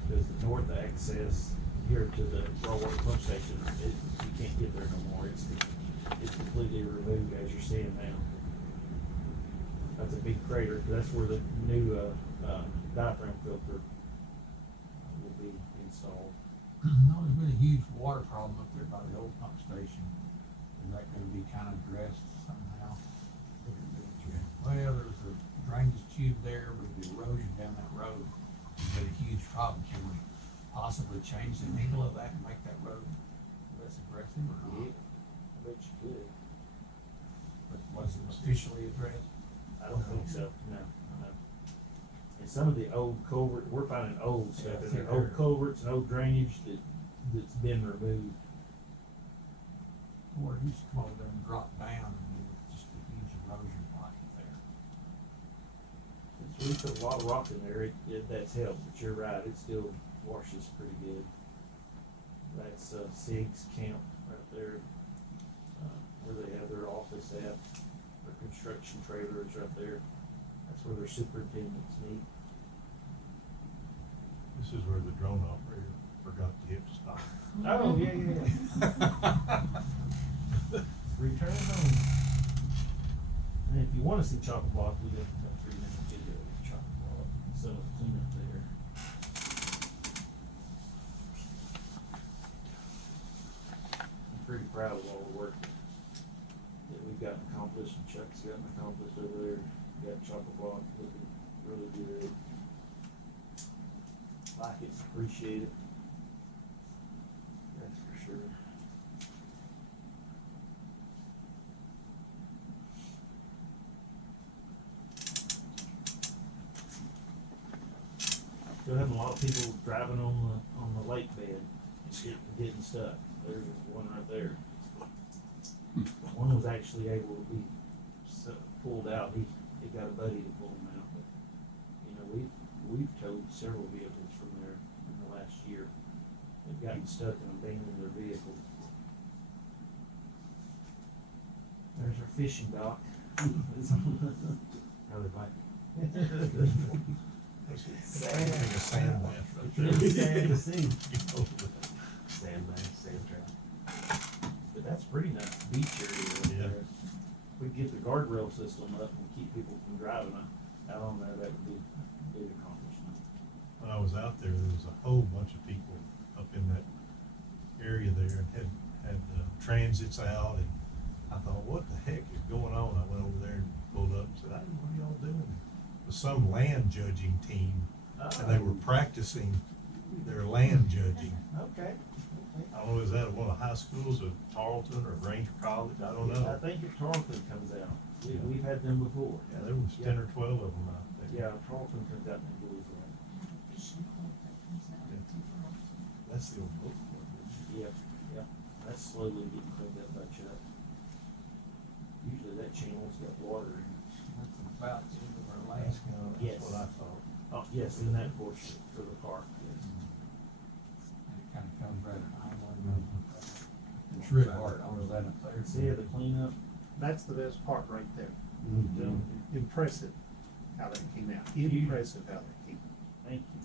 Because the north access here to the raw water pump station, you can't get there no more. It's completely removed as you're seeing now. That's a big crater. That's where the new diaphragm filter will be installed. No, there's been a huge water problem up there by the old pump station. Is that gonna be kind of addressed somehow? Well, there's a drainage tube there with the erosion down that road. It's been a huge problem. Can we possibly change the angle of that and make that road less aggressive or not? I bet you could. But was it officially addressed? I don't think so, no. And some of the old culvert, we're finding old stuff in there, old culverts and old drainage that's been removed. Or it used to come over there and drop down and there was just a huge erosion like there. We put a lot of rock in there, that's helped, but you're right, it still washes pretty good. That's Sig's camp right there, where they have their office at, their construction trailer is right there. That's where their superintendents meet. This is where the drone operator forgot to hit stop. Oh, yeah. Return home. And if you wanna see chocolate block, we got about 3 minute video of chocolate block, so clean up there. I'm pretty proud of all the work that we've gotten accomplished, and Chuck's gotten accomplished over there. Got chocolate block looking really good. Like it's appreciated. That's for sure. Still having a lot of people driving on the lake bed and getting stuck. There's one right there. One was actually able to be pulled out. He got a buddy to pull him out. But, you know, we've towed several vehicles from there in the last year. They've gotten stuck and abandoned their vehicle. There's our fishing dock. Probably like Sad. A sand bass right there. It's sad to see. Sand bass, sand trap. But that's pretty nice beach area right Yeah. there. If we get the guardrail system up and keep people from driving out on there, that would be a big accomplishment. When I was out there was a whole bunch of people up in that area there and had transits out, and I thought, what the heck is going on? I went over there and pulled up and said, hey, what are y'all doing? It was some land judging team, and they were practicing their land judging. Okay. I don't know, is that one of the high schools of Tarleton or Granger College? I don't I know. think if Tarleton comes out, we've had them before. Yeah, there was 10 or 12 of them out there. Yeah, Tarleton comes out and goes around. That's the old book. Yep, yep. That's slowly getting cleaned up by Chuck. Usually that channel's got water in it. That's about the end of our last. Yes. That's what I thought. Oh, yes, in that portion for the park, yes. And it kind of comes right at Highland. It's really hard on that up there. See the cleanup? That's the best part right there. Mhm. Impressive how that came out. Impressive how that came out. Thank you.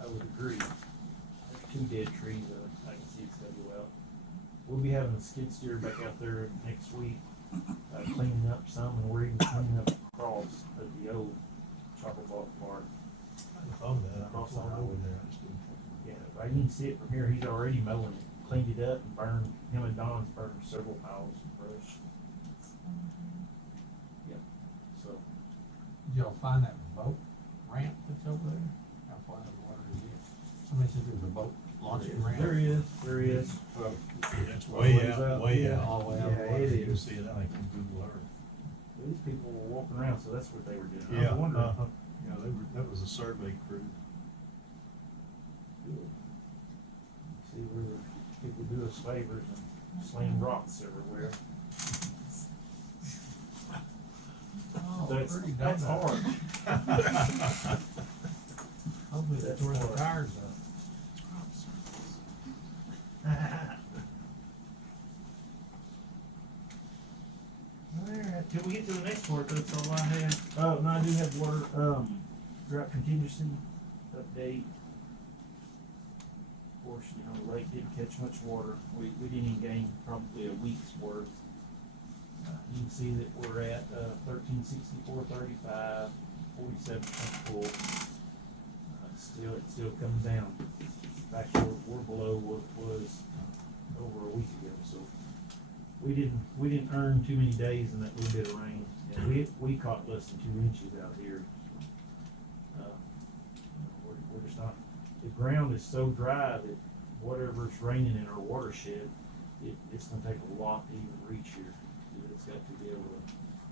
I would agree. There's two dead trees that I can see it's gonna go out. We'll be having a skid steer back out there next week, cleaning up some, and we're even cleaning up across at the old chopper block park. I thought of that, I saw it over there, I just didn't. Yeah, if I can see it from here, he's already mowing it, cleaned it up and burned, him and Don's burned several piles of brush. So, Did y'all find that boat ramp that's over there? How far out of the water is it? Somebody said there's a boat launching ramp. there he is. That's way out, way yeah. out. All the way out. Yeah, it You can is. see it, I think, on Google Earth. These people were walking around, so that's what they were doing. I Yeah, was wondering. yeah, that was a survey crew. See where the people do us favors and sling rocks everywhere. Oh, That's pretty hard. Hopefully they tore the tires up. Alright, till we get to the next part, that's all I have. Oh, no, I do have water, drought contingency update. Of course, you know, the lake didn't catch much water. We didn't even gain probably a week's worth. You can see that we're at, 1364.35, 47% full. It still comes down. In fact, we're below what it was over a week ago, so we didn't earn too many days in that little bit of rain. And we caught less than 2 inches out here. We're just not, the ground is so dry that whatever's raining in our watershed, it's gonna take a lot to even reach here. It's got to be able to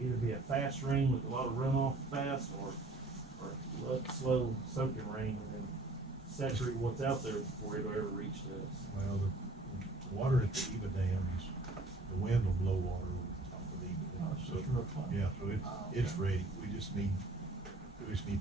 either be a fast rain with a lot of runoff fast, or slow soaking rain and then saturate what's out there before it'll ever reach to us. Well, the water at the Eva Dam is, the wind will blow water over the top of the Eva Oh, Dam. it's So, just real close. yeah, so it's ready, we just need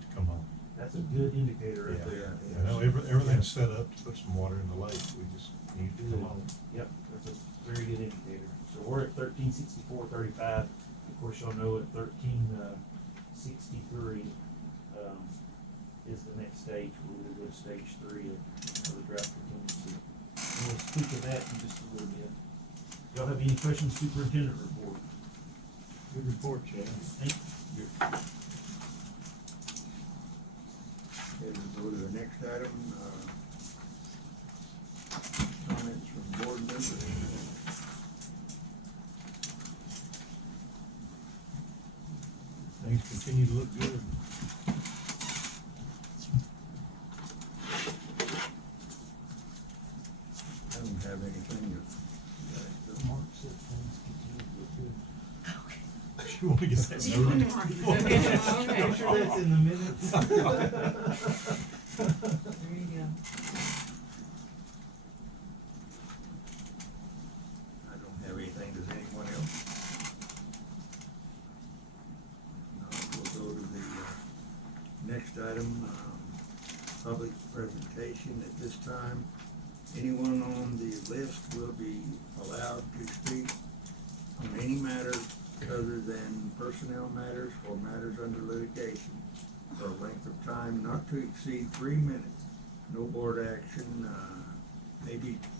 to come on. That's a good indicator right Yeah. there. I know everything's set up to put some water in the lake, we just need to come on. Yep, that's a very good indicator. So we're at 1364.35. Of course, y'all know at 1363 is the next stage. We'll go to stage 3 of the drought contingency. And we'll speak of that in just a little bit. Y'all have any questions, superintendent report? Good report, Chad. Thank you. Okay, we'll go to the next item, comments from board members. Things continue to look good. I don't have anything to. Mark said things continue to look good. You want to get that noted? I'm sure that's in the minutes. There you go. I don't have anything, does anyone else? No, we'll go to the, next item, public presentation. At this time, anyone on the list will be allowed to speak on any matter other than personnel matters or matters under litigation for a length of time not to exceed 3 minutes. No board action,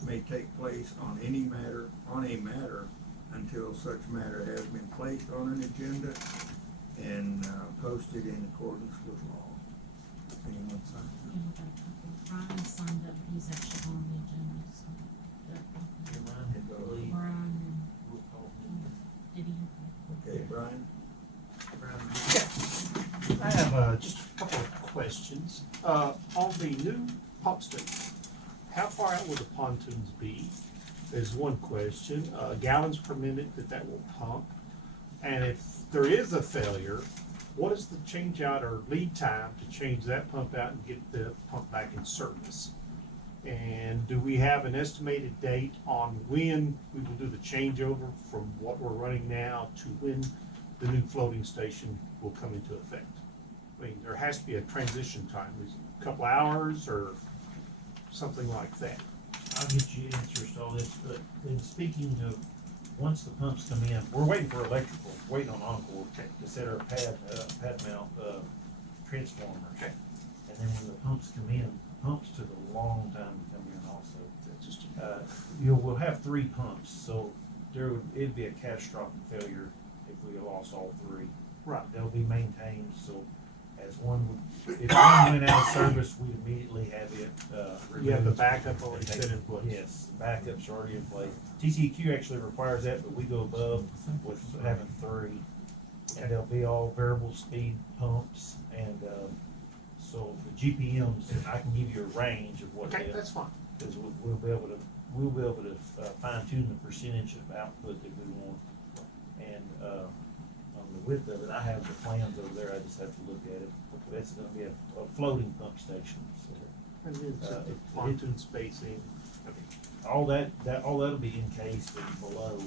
may take place on a matter until such matter has been placed on an agenda and posted in accordance with law. Anyone sign? Yeah, we got a couple. Brian signed up, he's actually on the agenda, so. Your mind had to leave. Brian and, We'll call him. did he? Okay, Brian? I have just a couple of questions. On the new pump station, how far out will the pontoons be? Is one question. Gallons per minute that will pump. And if there is a failure, what is the change out or lead time to change that pump out and get the pump back in service? And do we have an estimated date on when we will do the changeover from what we're running now to when the new floating station will come into effect? I mean, there has to be a transition time, is it a couple hours or something like that? I'll get you answers to all this, but in speaking of, once the pumps come in, we're waiting for electrical, waiting on Encore to set our pad mount, transformers. Okay. And then when the pumps come in, pumps took a long time to come in also. That's just, We'll have 3 pumps, so it'd be a catastrophic failure if we lost all 3. right, They'll be maintained, so if one went out of service, we'd immediately have it, you have the removed. backup already set in place. Yes, backup's already in place. TCEQ actually requires that, but we go above with having 3. And they'll be all variable speed pumps, and, so the GPMs, I can give you a range of what Okay, it is. that's fine. Cause we'll be able to fine tune the percentage of output that we want. And, on the width of it, I have the plans over there, I just have to look at it. That's gonna be a floating pump station, so. And then Uh, set the it- pontoon spacing. Okay. All that'll be encased and below,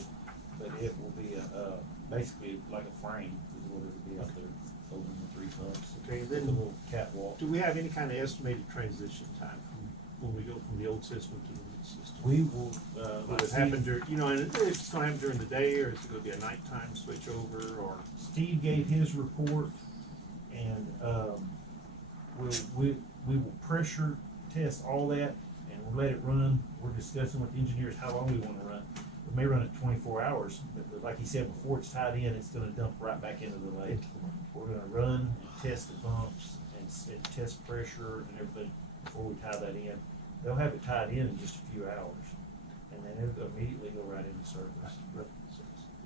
but it will be basically like a frame, is what it'll be out there, holding the 3 pumps. Okay, With then- a little catwalk. Do we have any kind of estimated transition time when we go from the old system to the new system? We will, Will like it happen during, and if it's gonna happen during the day, or is it gonna be a nighttime switch over, or? Steve gave his report, and, we will pressure test all that, and we'll let it run. We're discussing with the engineers how long we wanna run. We may run it 24 hours, but like he said, before it's tied in, it's gonna dump right back into the lake. We're gonna run, and test the pumps, and test pressure and everything before we tie that in. They'll have it tied in just a few hours, and then it'll immediately go right into service.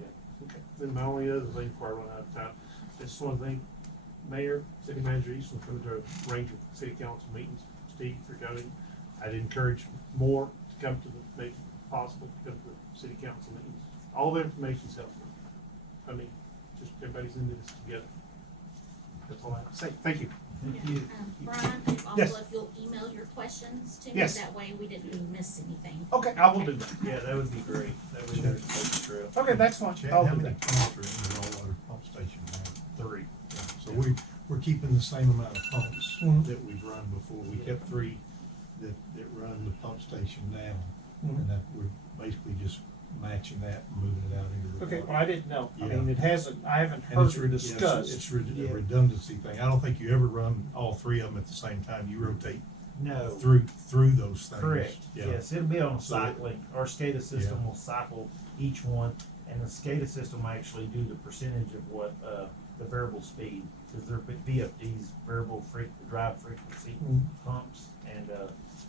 Yeah. Okay, then my only other thing before I run out of time, I just wanna thank Mayor, City Manager Eastland for the range of city council meetings, Steve for coming. I'd encourage more to come to the, make it possible, to come to the city council meetings. All the information's helpful. I mean, just everybody's into this together. That's all I have to say. Thank you. Thank you. Brian, if Yes. also if you'll email your questions to me, Yes. that way we didn't miss anything. Okay, I will do that. Yeah, that would be great. That would be a paper trail. Okay, that's fine. Chad, I'll how do many that. pumps are in the all-water pump station now? 3. So we're keeping the same amount of pumps Mhm. that we've run before. We kept 3 that run the pump station now. Mhm. And that we're basically just matching that and moving it out into the. Okay, water. well, I didn't know. I Yeah. mean, it hasn't, I haven't And heard it's it red- discussed. It's a redundancy thing. I don't think you ever run all 3 of them at the same time. You rotate No. through those things. Correct, Yeah. yes, it'll be on So- cycling. Our SCADA system Yeah. will cycle each one, and the SCADA system will actually do the percentage of what, the variable speed, because they're VFDs, drive frequency Mhm. pumps, and,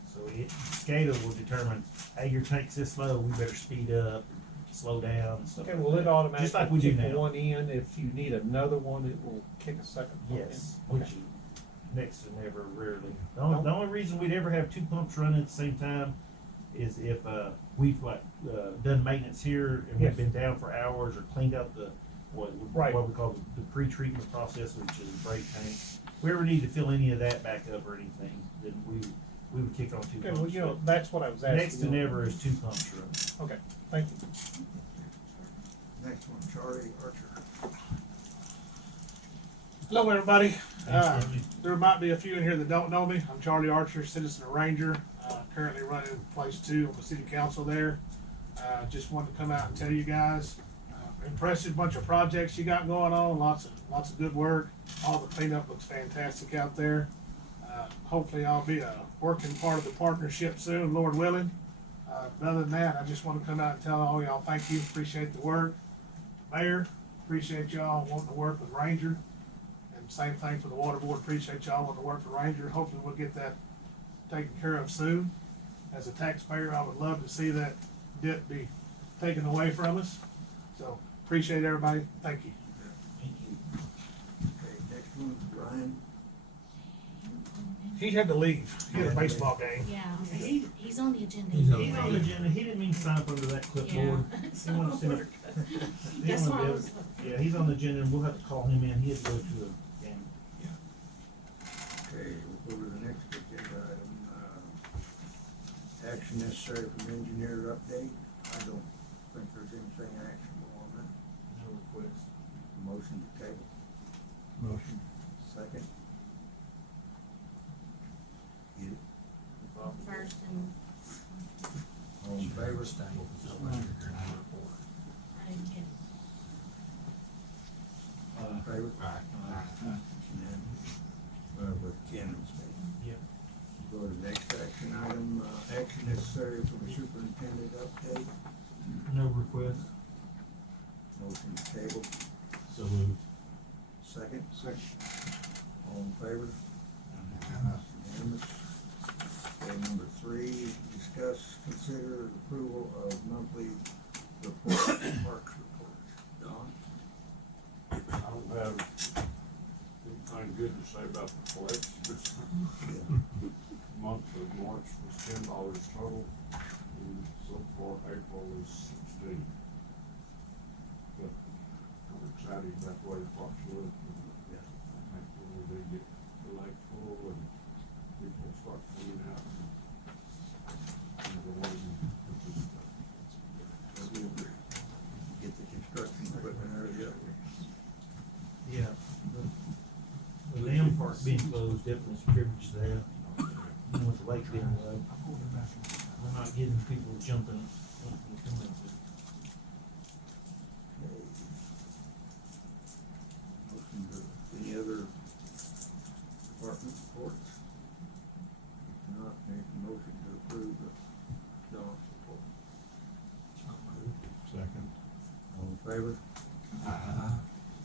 so SCADA will determine, hey, your tank's this low, we better speed up, slow down, and stuff Okay, like will it that. automatically Just like we do kick now. one in? If you need another one, it will kick a second pump in? Yes, Okay. which you next to never, rarely. The only reason we'd ever have 2 pumps running at the same time is if, we've done maintenance here and Yes. we've been down for hours or cleaned out what Right. we call the pre-treatment process, which is a break tank. If we ever need to fill any of that back up or anything, then we would kick on 2 Okay, pumps. well, you know, But that's what I was asking. next to never is 2 pumps running. Okay, thank you. Next one, Charlie Archer. Hello, everybody. Thanks, Charlie. There might be a few in here that don't know me. I'm Charlie Archer, citizen ranger, currently running place 2 on the city council there. Just wanted to come out and tell you guys, impressive bunch of projects you got going on, lots of good work. All the cleanup looks fantastic out there. Hopefully I'll be a working part of the partnership soon, Lord willing. But other than that, I just want to come out and tell all y'all thank you, appreciate the work. Mayor, appreciate y'all wanting to work with Ranger. And same thing for the water board, appreciate y'all wanting to work with Ranger. Hopefully we'll get that taken care of soon. As a taxpayer, I would love to see that debt be taken away from us. So appreciate everybody, thank you. Thank you. Okay, next one, Ryan. He had to leave, he had a baseball game. Yeah, he's on the agenda. He's on He's on the agenda, he didn't mean to sign up under that clipboard. Yeah. He wanted to send a- That's why I was. Yeah, he's on the agenda, and we'll have to call him in, he had to go to a game. Okay, we'll go to the next agenda item. Action necessary from engineer update. I don't think there's anything actionable on that. No request. Motion to table. Motion. Second. Get it? First and, All in favor? I didn't get it. All in favor? Aye. With Ken abstaining. Yep. Go to the next request. Motion to table. So moved. Second. Second. All in favor? Unanimous. Okay, number 3, discuss, consider the approval of monthly report, parks report. Don? I don't have anything good to say about the collections. Month of March was $10 total, and so far April is 16. But I'm excited about the way the parks look. Yeah. I think when we do get the lake full and people start cleaning out and going, Get the construction equipment out of the other. Yeah. The dam park being closed definitely contributes to that. And with the lake being low, we're not getting people jumping. Motion to, any other department reports? If not, make a motion to approve the Don's report. Second. All in favor?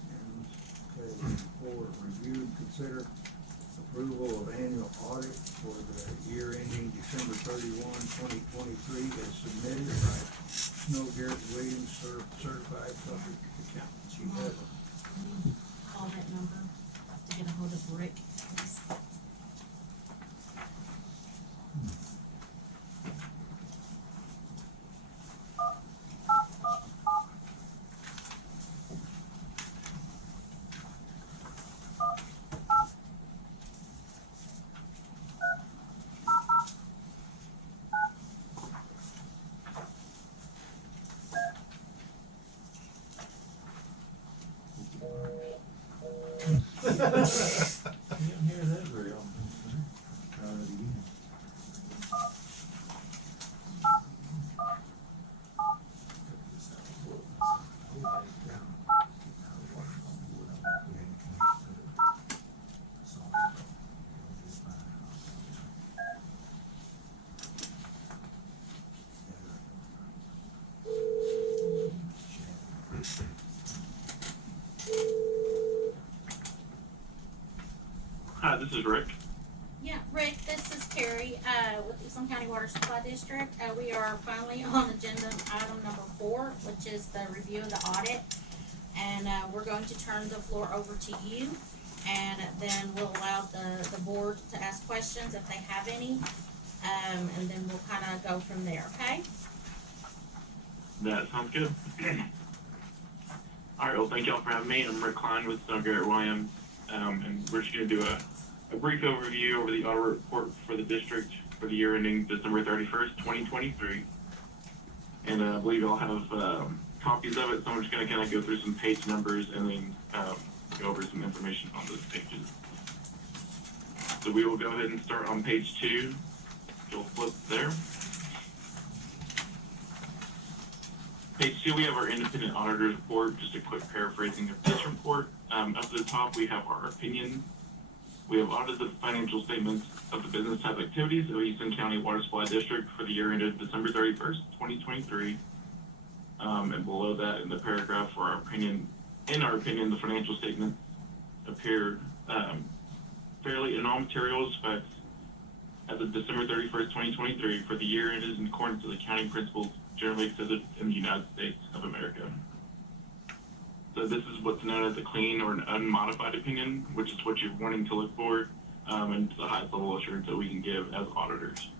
Unanimous. Okay, 4, review and consider approval of annual audit for the year ending December 31, 2023, as submitted by Snow Garrett Williams, certified public accountants. You have a Call that number to get a hold of Rick, please. You don't hear that very often. Hi, this is Rick. Yeah, Rick, this is Carrie, with Eastland County Water Supply District. We are finally on agenda item number 4, which is the review of the audit. And, we're going to turn the floor over to you, and then we'll allow the board to ask questions if they have any. And then we'll kinda go from there, okay? That sounds good. All right, well, thank y'all for having me. I'm Rick Klein with Snow Garrett Williams, and we're just going to do a brief overview over the audit report for the district for the year ending December 31st, 2023. And I believe y'all have copies of it, so I'm just going to kind of go through some page numbers and then go over some information on those pages. So we will go ahead and start on page 2. You'll flip there. Page 2, we have our independent auditor's report, just a quick paraphrasing of this report. Up at the top, we have our opinion. We have audited the financial statements of the business type activities of Eastland County Water Supply District for the year ended December 31st, 2023. And below that, in the paragraph for our opinion, the financial statements appeared fairly in all material respects as of December 31st, 2023 for the year ended in accordance with accounting principles generally accepted in the United States of America. So this is what's known as a clean or an unmodified opinion, which is what you're wanting to look for, and it's the highest level of assurance that we can give as auditors.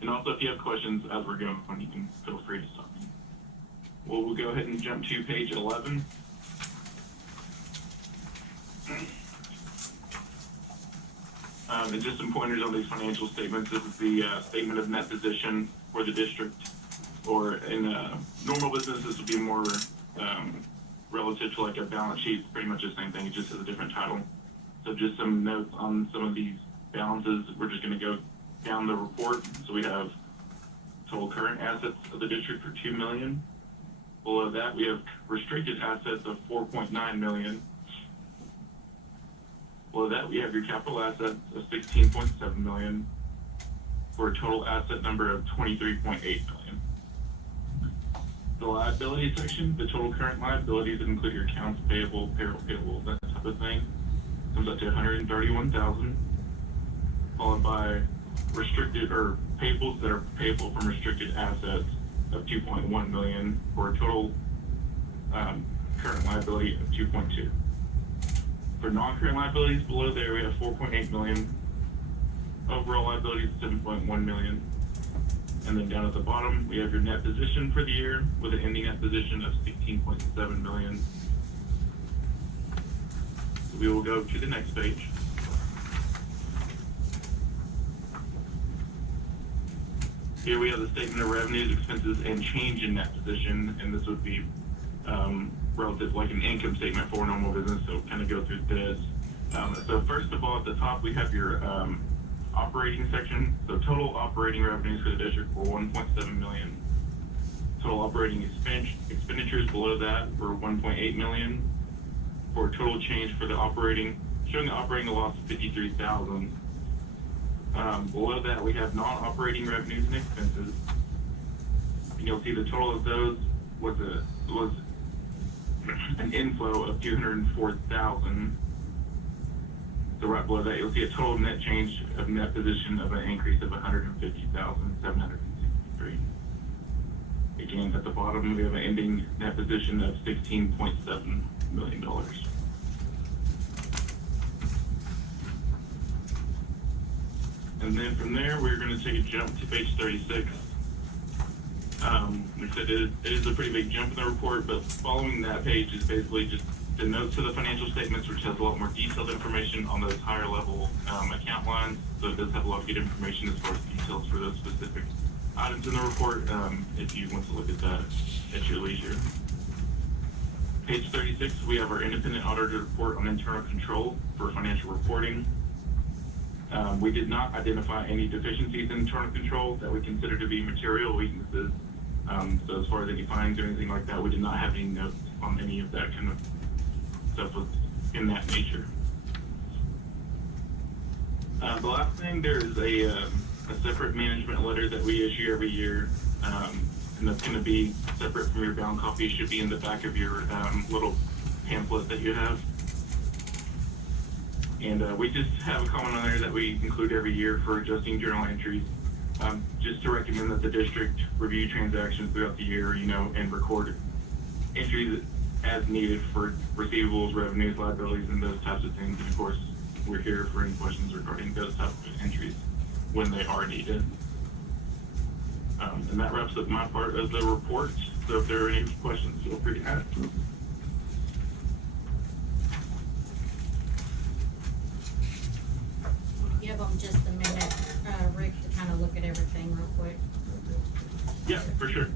And also, if you have questions as we're going on, you can feel free to stop me. Well, we'll go ahead and jump to page 11. And just some pointers on these financial statements. This is the statement of net position for the district, or in normal business, this would be more relative to like a balance sheet. It's pretty much the same thing, it just has a different title. So just some notes on some of these balances. We're just going to go down the report. So we have total current assets of the district for $2 million. Below that, we have restricted assets of $4.9 million. Below that, we have your capital assets of $16.7 million for a total asset number of $23.8 million. The liability section, the total current liabilities that include your accounts payable, payroll payable, that type of thing, comes up to 131,000, followed by restricted or payables that are payable from restricted assets of 2.1 million, for a total current liability of 2.2. For non-current liabilities below there, we have 4.8 million. Overall liabilities 7.1 million. And then down at the bottom, we have your net position for the year with an ending net position of 16.7 million. So we will go to the next page. Here we have the statement of revenues, expenses, and change in net position, and this would be relative, like an income statement for a normal business, so kind of go through this. So first of all, at the top, we have your operating section. So total operating revenues for the district were 1.7 million. Total operating expenditures below that were 1.8 million. For a total change for the operating, showing the operating loss of 53,000. Below that, we have non-operating revenues and expenses. And you'll see the total of those was an inflow of 204,000. So right below that, you'll see a total net change of net position of an increase of 150,763. Again, at the bottom, we have an ending net position of $16.7 million. And then from there, we're going to take a jump to page 36. Like I said, it is a pretty big jump in the report, but following that page is basically just the notes to the financial statements, which has a lot more detailed information on those higher level account lines. So it does have a lot of good information as far as details for those specific items in the report, if you want to look at that at your leisure. Page 36, we have our independent auditor report on internal control for financial reporting. We did not identify any deficiencies in internal control that we consider to be material weaknesses. So as far as any fines or anything like that, we did not have any notes on any of that kind of stuff in that nature. The last thing, there is a separate management letter that we issue every year, and that's going to be separate from your bound copy. It should be in the back of your little pamphlet that you have. And we just have a comment on there that we include every year for adjusting journal entries, just to recommend that the district review transactions throughout the year, and record entries as needed for receivables, revenues, liabilities, and those types of things. And of course, we're here for any questions regarding those types of entries when they are needed. And that wraps up my part of the report. So if there are any questions, feel free to ask. Give them just a minute, Rick, to kind of look at everything real quick. Yeah, for sure.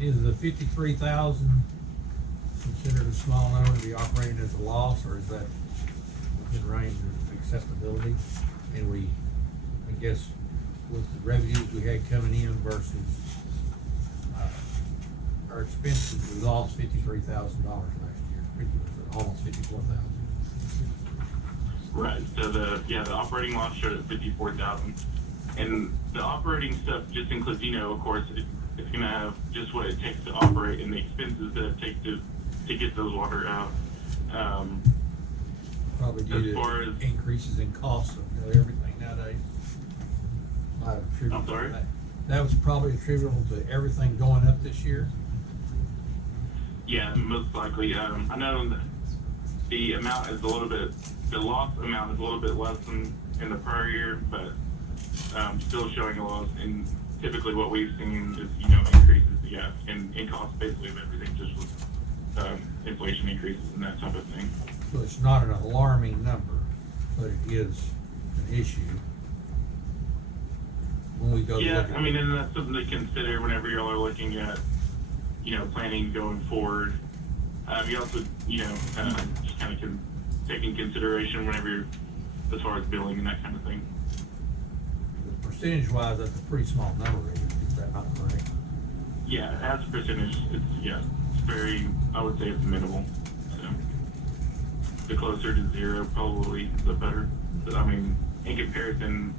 Is the 53,000 considered a small number to be operating as a loss, or is that within range of acceptability? And we, I guess, with the revenues we had coming in versus our expenses, we lost $53,000 last year, almost 54,000. Right. So the operating loss showed at 54,000, and the operating stuff just includes, of course, it's going to have just what it takes to operate and the expenses that it takes to get those water out. Probably due to increases in costs of everything nowadays. I'm sorry? That was probably attributable to everything going up this year. Yeah, most likely. I know that the amount is the loss amount is a little bit less than in the prior year, but still showing a loss. And typically what we've seen is, increases, in cost basically of everything, just with inflation increases and that type of thing. So it's not an alarming number, but it is an issue. when we go to Yeah, look at I mean, and that's something to consider whenever y'all are looking at, planning going forward. You also, just kind of can take in consideration whenever you're, as far as billing and that kind of thing. Percentage wise, that's a pretty small number, is that not correct? Yeah, as a percentage, it's very, I would say it's minimal. So, the closer to zero, probably the better. But, I mean, in comparison,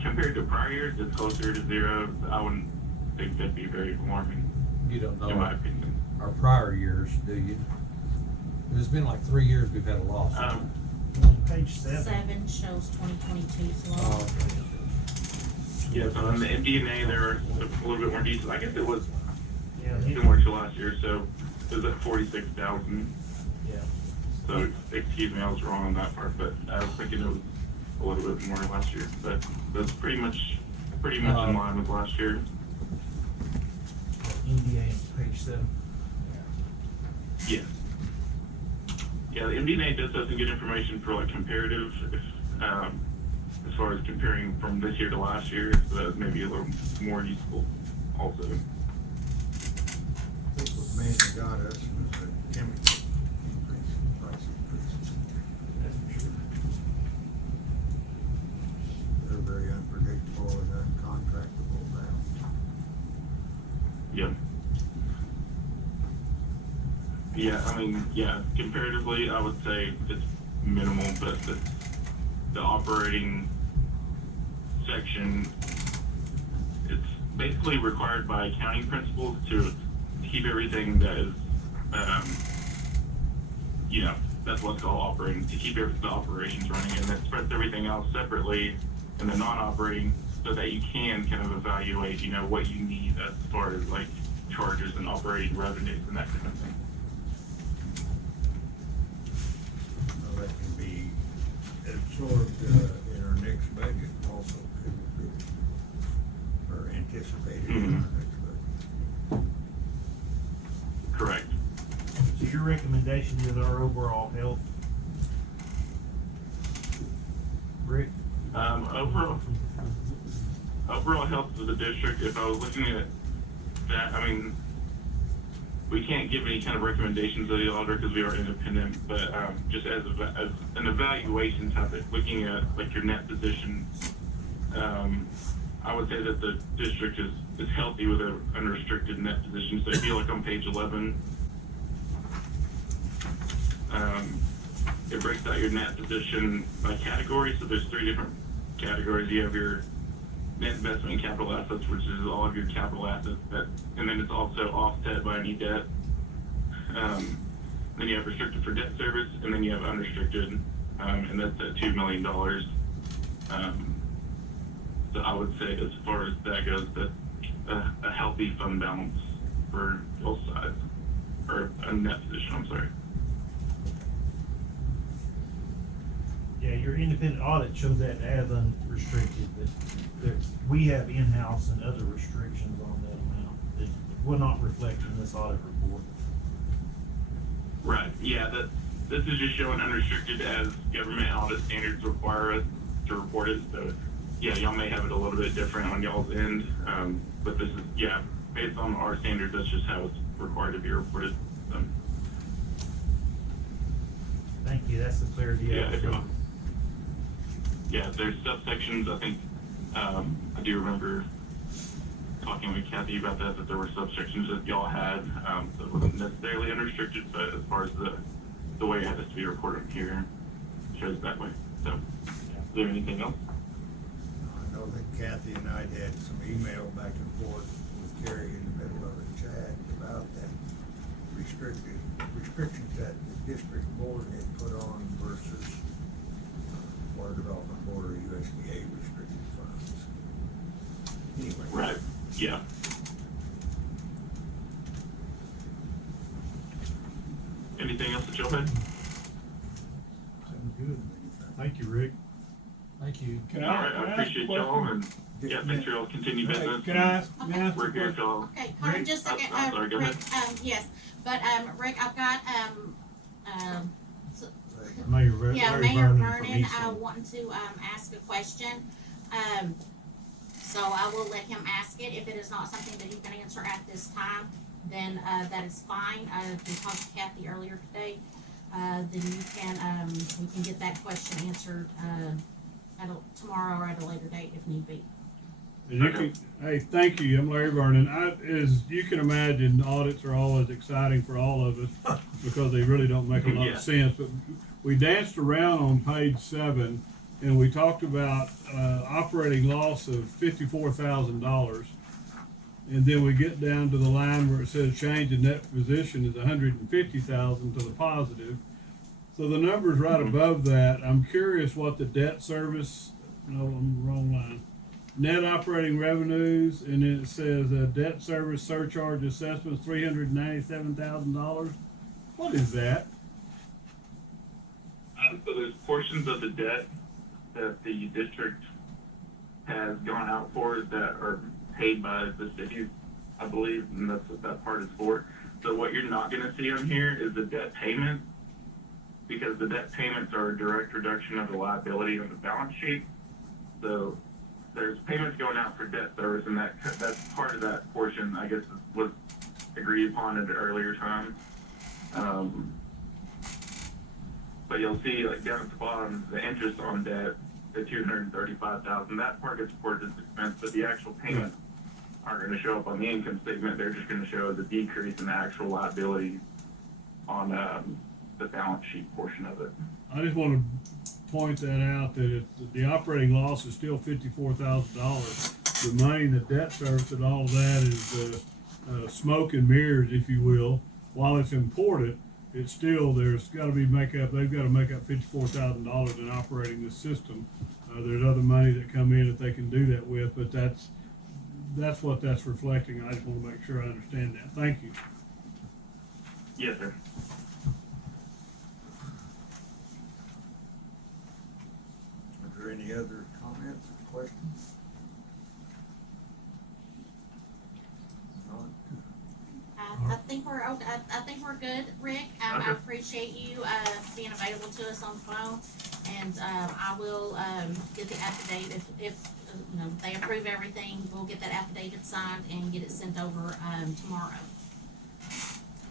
compared to prior years, it's closer to zero. I wouldn't think that'd be very alarming, You don't know in my opinion. our prior years, do you? It's been like 3 years we've had a loss. On page 7. 7 shows 2022's Oh, low. okay. Yeah, so on the MD&A, there are a little bit more details. I guess it was Yeah, similar to last year, so it was at 46,000. yeah. So, excuse me, I was wrong on that part, but I was thinking it was a little bit more last year. But that's pretty much in line with last year. NDA on page 7. Yeah. Yeah, the MD&A does have some good information for like comparative, as far as comparing from this year to last year, so that may be a little more useful also. I think what mainly got us was the chemical increase, price increases. That's for sure. They're very unpredictable and uncontractable now. Yeah. Yeah, I mean, comparatively, I would say it's minimal, but the operating section, it's basically required by accounting principles to keep everything that is, that's what's called operating, to keep the operations running, and then spreads everything else separately in the non-operating so that you can kind of evaluate, what you need as far as like charges and operating revenues and that kind of thing. Well, that can be absorbed in our next budget also, could be, or anticipated in our next budget. Correct. So your recommendation is our overall health? Rick? Overall health of the district, if I was looking at that, I mean, we can't give any kind of recommendations to the auditor because we are independent, but just as an evaluation topic, looking at like your net position, I would say that the district is healthy with an unrestricted net position. So if you look on page 11, it breaks out your net position by category. So there's 3 different categories. You have your net investment in capital assets, which is all of your capital assets, and then it's also offset by any debt. Then you have restricted for debt service, and then you have unrestricted, and that's at $2 million. So I would say, as far as that goes, that's a healthy fund balance for both sides, or a net position. I'm sorry. Yeah, your independent audit shows that as unrestricted, but we have in-house and other restrictions on that amount that will not reflect in this audit report. Right. Yeah. This is just showing unrestricted as government audit standards require us to report it. So, yeah, y'all may have it a little bit different on y'all's end, but this is based on our standards. That's just how it's required to be reported. Thank you. That's the clarity. There's subsections. I think I do remember talking with Kathy about that there were subsections that y'all had that wasn't necessarily unrestricted, but as far as the way it has to be reported here, shows that way. So, is there anything else? I know that Kathy and I had some email back and forth with Carrie in the middle of the chat about that restrictions that the district board had put on versus Water Development Board or USDA restricted funds. Anyway. Right. Yeah. Anything else that y'all had? Sounds good. Thank you, Rick. Thank you. Can All right. I appreciate y'all, and thanks for y'all's continued business. Can I ask? Okay. We're here if y'all. Okay, hold on just a second, I'm sorry, go Rick, ahead. yes, but, Rick, I've got, Mayor yeah, Larry Mayor Vernon from Vernon, Eastland. wanting to, ask a question. So I will let him ask it. If it is not something that he can answer at this time, then, that is fine. We talked to Kathy earlier today. Then you can, we can get that question answered, tomorrow or at a later date if need be. Hey, thank you. I'm Larry Vernon. As you can imagine, audits are always exciting for all of us because they really don't make a lot of sense. But we danced around on page 7, and we talked about operating loss of $54,000. And then we get down to the line where it says change in net position is $150,000 to the positive. So the number's right above that. I'm curious what the debt service. No, I'm the wrong line. Net operating revenues, and then it says debt service surcharge assessments $397,000. What is that? So there's portions of the debt that the district has gone out for that are paid by the cities, I believe, and that's what that part is for. So what you're not going to see on here is the debt payment, because the debt payments are a direct reduction of the liability on the balance sheet. So there's payments going out for debt service, and that's part of that portion, I guess, was agreed upon at an earlier time. But you'll see, like, down at the bottom, the interest on debt, the $235,000, that part gets reported as expense, but the actual payments aren't going to show up on the income statement. They're just going to show the decrease in the actual liability on the balance sheet portion of it. I just want to point that out, that the operating loss is still $54,000. The money, the debt service, and all of that is smoke and mirrors, if you will. While it's important, it's still, there's got to be they've got to make up $54,000 in operating this system. There's other money that come in that they can do that with, but that's what that's reflecting. I just want to make sure I understand that. Thank you. Yes, sir. Are there any other comments or questions? I think we're okay. I think we're good, Rick. I appreciate you being available to us on the phone, and I will get the affidavit. If they approve everything, we'll get that affidavit signed and get it sent over tomorrow.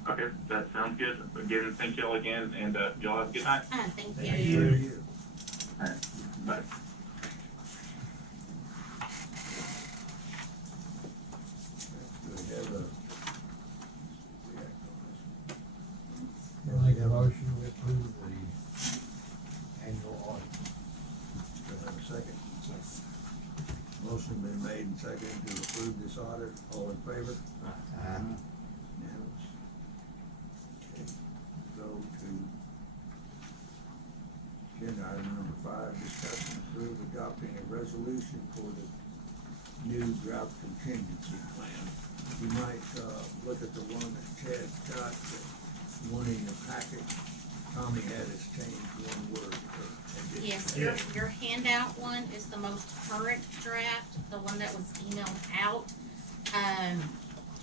Okay, that sounds good. Again, thank y'all again, and y'all have a good night. Thank you. All right, bye. Do we have a I'll make a motion to approve the annual audit. Do I have a second? Motion been made and seconded to approve this audit. All in favor? Unanimous. Okay. Go to agenda item number 5, discuss and approve adopting a resolution for the new drought contingency plan. You might look at the one that Chad got, the one in your packet. Tommy had us change one word. Yes, your handout one is the most current draft, the one that was emailed out.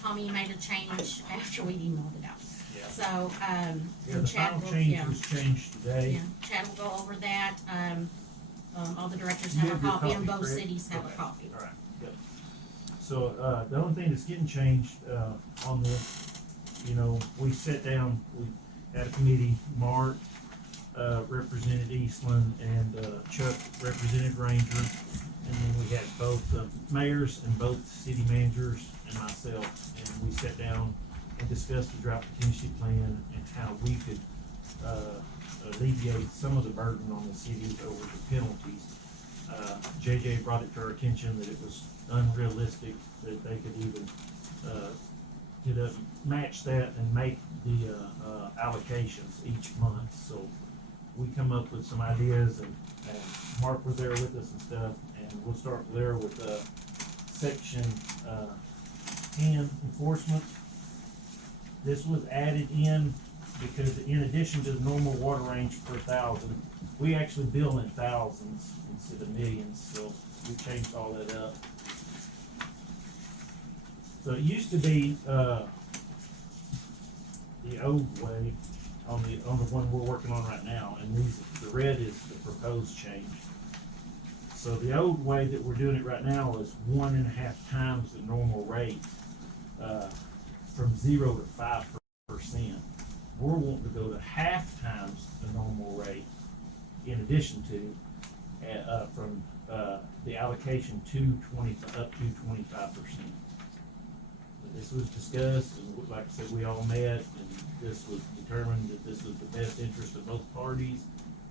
Tommy made a change after we emailed it out. Yeah. So, Yeah, the Chad final will, change was changed today. yeah, Chad will go over that. All the directors You have a have your copy and copy, both correct? cities have a Okay. copy. All right, good. So, the only thing that's getting changed, on this, we sat down, we had a committee, Mark, represented Eastland, and, Chuck represented Ranger, and then we had both the mayors and both city managers and myself, and we sat down and discussed the drought contingency plan and how we could, alleviate some of the burden on the cities over the penalties. JJ brought it to our attention that it was unrealistic that they could even, match that and make the, allocations each month. So we come up with some ideas, and Mark was there with us and stuff, and we'll start there with, section, 10 enforcement. This was added in because in addition to the normal water range per 1,000, we actually bill in thousands instead of millions, so we changed all that up. So it used to be, the old way on the one we're working on right now, and the red is the proposed change. So the old way that we're doing it right now is 1.5 times the normal rate, from 0 to 5%. We're wanting to go to half times the normal rate, in addition to, from the allocation up to 25%. This was discussed, and like I said, we all met, and this was determined that this was the best interest of both parties,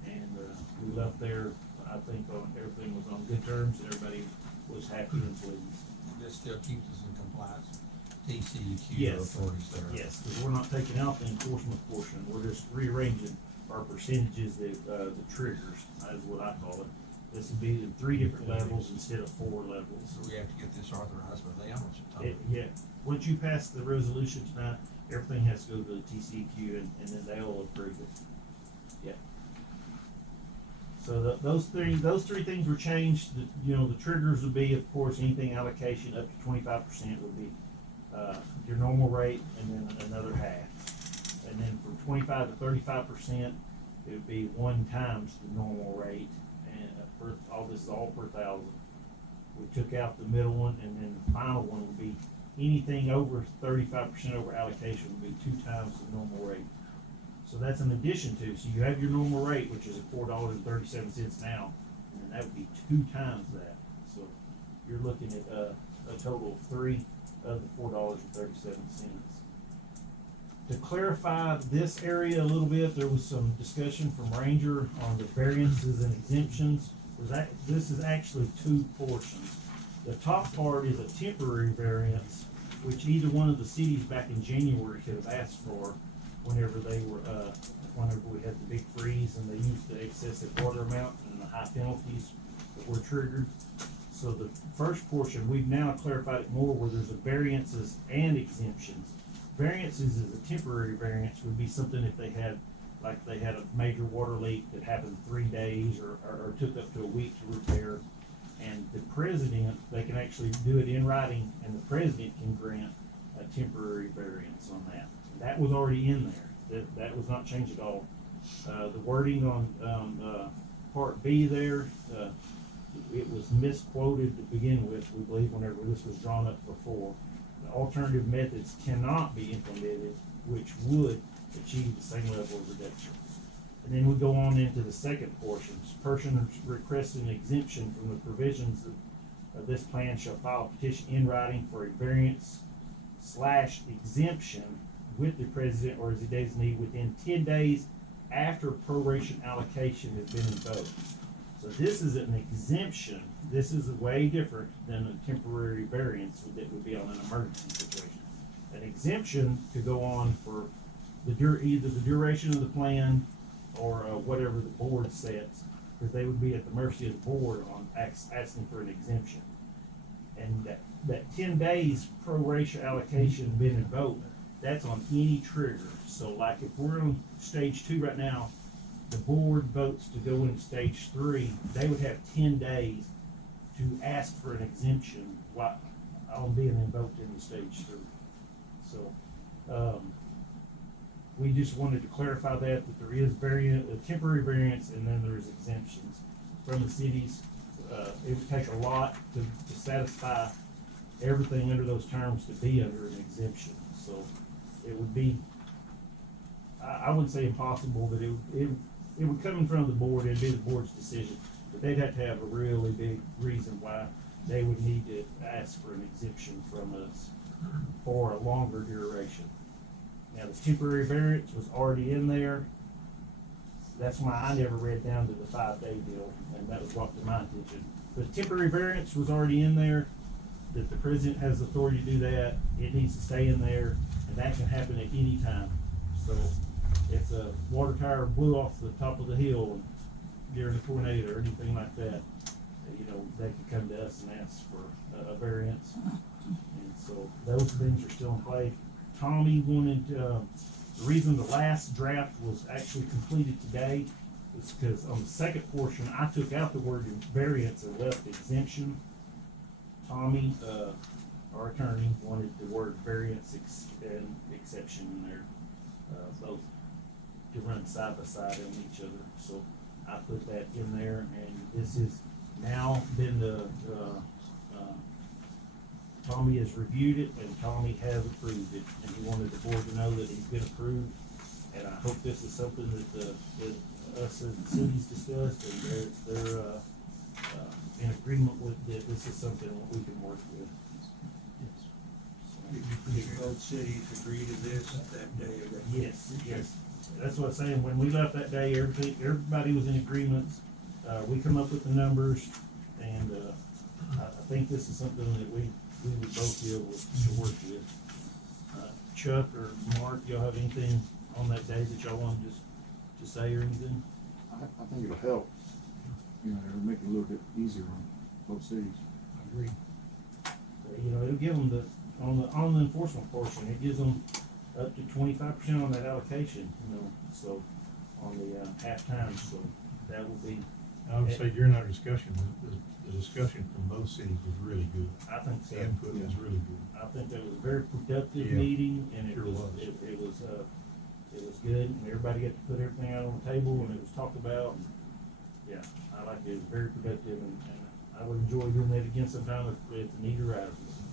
and we left there, I think, everything was on good terms, and everybody was happy and pleased. This still keeps us in compliance, TCEQ Yes. authorities there. Yes, because we're not taking out the enforcement portion, we're just rearranging our percentages, the triggers, is what I call it. This would be in 3 different levels instead of 4 levels. So we have to get this authorized by them, or something. Yeah, once you pass the resolution tonight, everything has to go to the TCEQ, and then they'll approve it. Yeah. So those 3 things were changed. The triggers would be, of course, anything allocation up to 25% would be your normal rate, and then another half. And then from 25 to 35%, it would be 1 times the normal rate, and all this is all per thousand. We took out the middle one, and then the final one would be anything over 35% over allocation would be 2 times the normal rate. So that's in addition to, so you have your normal rate, which is at $4.37 now, and then that would be 2 times that. So you're looking at a total of 3 of the $4.37. To clarify this area a little bit, there was some discussion from Ranger on the variances and exemptions. This is actually 2 portions. The top part is a temporary variance, which either one of the cities back in January could have asked for whenever we had the big freeze and they used the excessive water amount and the high penalties that were triggered. So the first portion, we've now clarified it more where there's a variances and exemptions. Variances is a temporary variance would be something if they had a major water leak that happened 3 days or took up to a week to repair. And the president, they can actually do it in writing, and the president can grant a temporary variance on that. That was already in there. That was not changed at all. The wording on Part B there, it was misquoted to begin with, we believe, whenever this was drawn up before. The alternative methods cannot be implemented, which would achieve the same level of reduction. And then we go on into the second portion. Person requesting an exemption from the provisions of this plan shall file a petition in writing for a variance / exemption with the president or as he designated within 10 days after proration allocation has been invoked. So this is an exemption. This is way different than a temporary variance that would be on an emergency situation. An exemption could go on for either the duration of the plan or whatever the board sets, because they would be at the mercy of the board on asking for an exemption. And that 10 days proration allocation been invoked, that's on any trigger. So like if we're on stage 2 right now, the board votes to go into stage 3, they would have 10 days to ask for an exemption while on being invoked into stage 3. So we just wanted to clarify that there is a temporary variance and then there's exemptions from the cities. It would take a lot to satisfy everything under those terms to be under an exemption. So it would be, I wouldn't say impossible, but it would come in front of the board, it'd be the board's decision, but they'd have to have a really big reason why they would need to ask for an exemption from us for a longer duration. Now, the temporary variance was already in there. That's why I never read down to the 5-day deal, and that was brought to my attention. The temporary variance was already in there, that the president has authority to do that. It needs to stay in there, and that can happen at any time. So if the water tower blew off the top of the hill during a tornado or anything like that, they could come to us and ask for a variance. And so those things are still in play. Tommy wanted, the reason the last draft was actually completed today is because on the second portion, I took out the word variance and left exemption. Tommy, our attorney, wanted the word variance and exception in there, both to run side by side on each other. So I put that in there, and this is now then Tommy has reviewed it and Tommy has approved it, and he wanted the board to know that he's been approved. And I hope this is something that us as the cities discussed, and they're in agreement with, that this is something we can work with. Did both cities agree to this that day of that? Yes, yes. That's what I'm saying, when we left that day, everybody was in agreement. We come up with the numbers, and, I think this is something that we would both be able to work with. Chuck or Mark, y'all have anything on that day that y'all want just to say or anything? I think it'll help, you know, it'll make it a little bit easier on both cities. Agreed. You know, it'll give them on the enforcement portion, it gives them up to 25% on that allocation, you know, so, on the, half-time, so that will be, I would say during our discussion, the discussion from both cities was really good. I think so. The input was really good. I think that was a very productive Yeah, meeting, and it sure was, was. it was good, and everybody got to put everything out on the table, and it was talked about, and, yeah, I liked it, it was very productive, and I would enjoy doing that again sometime if the need arises.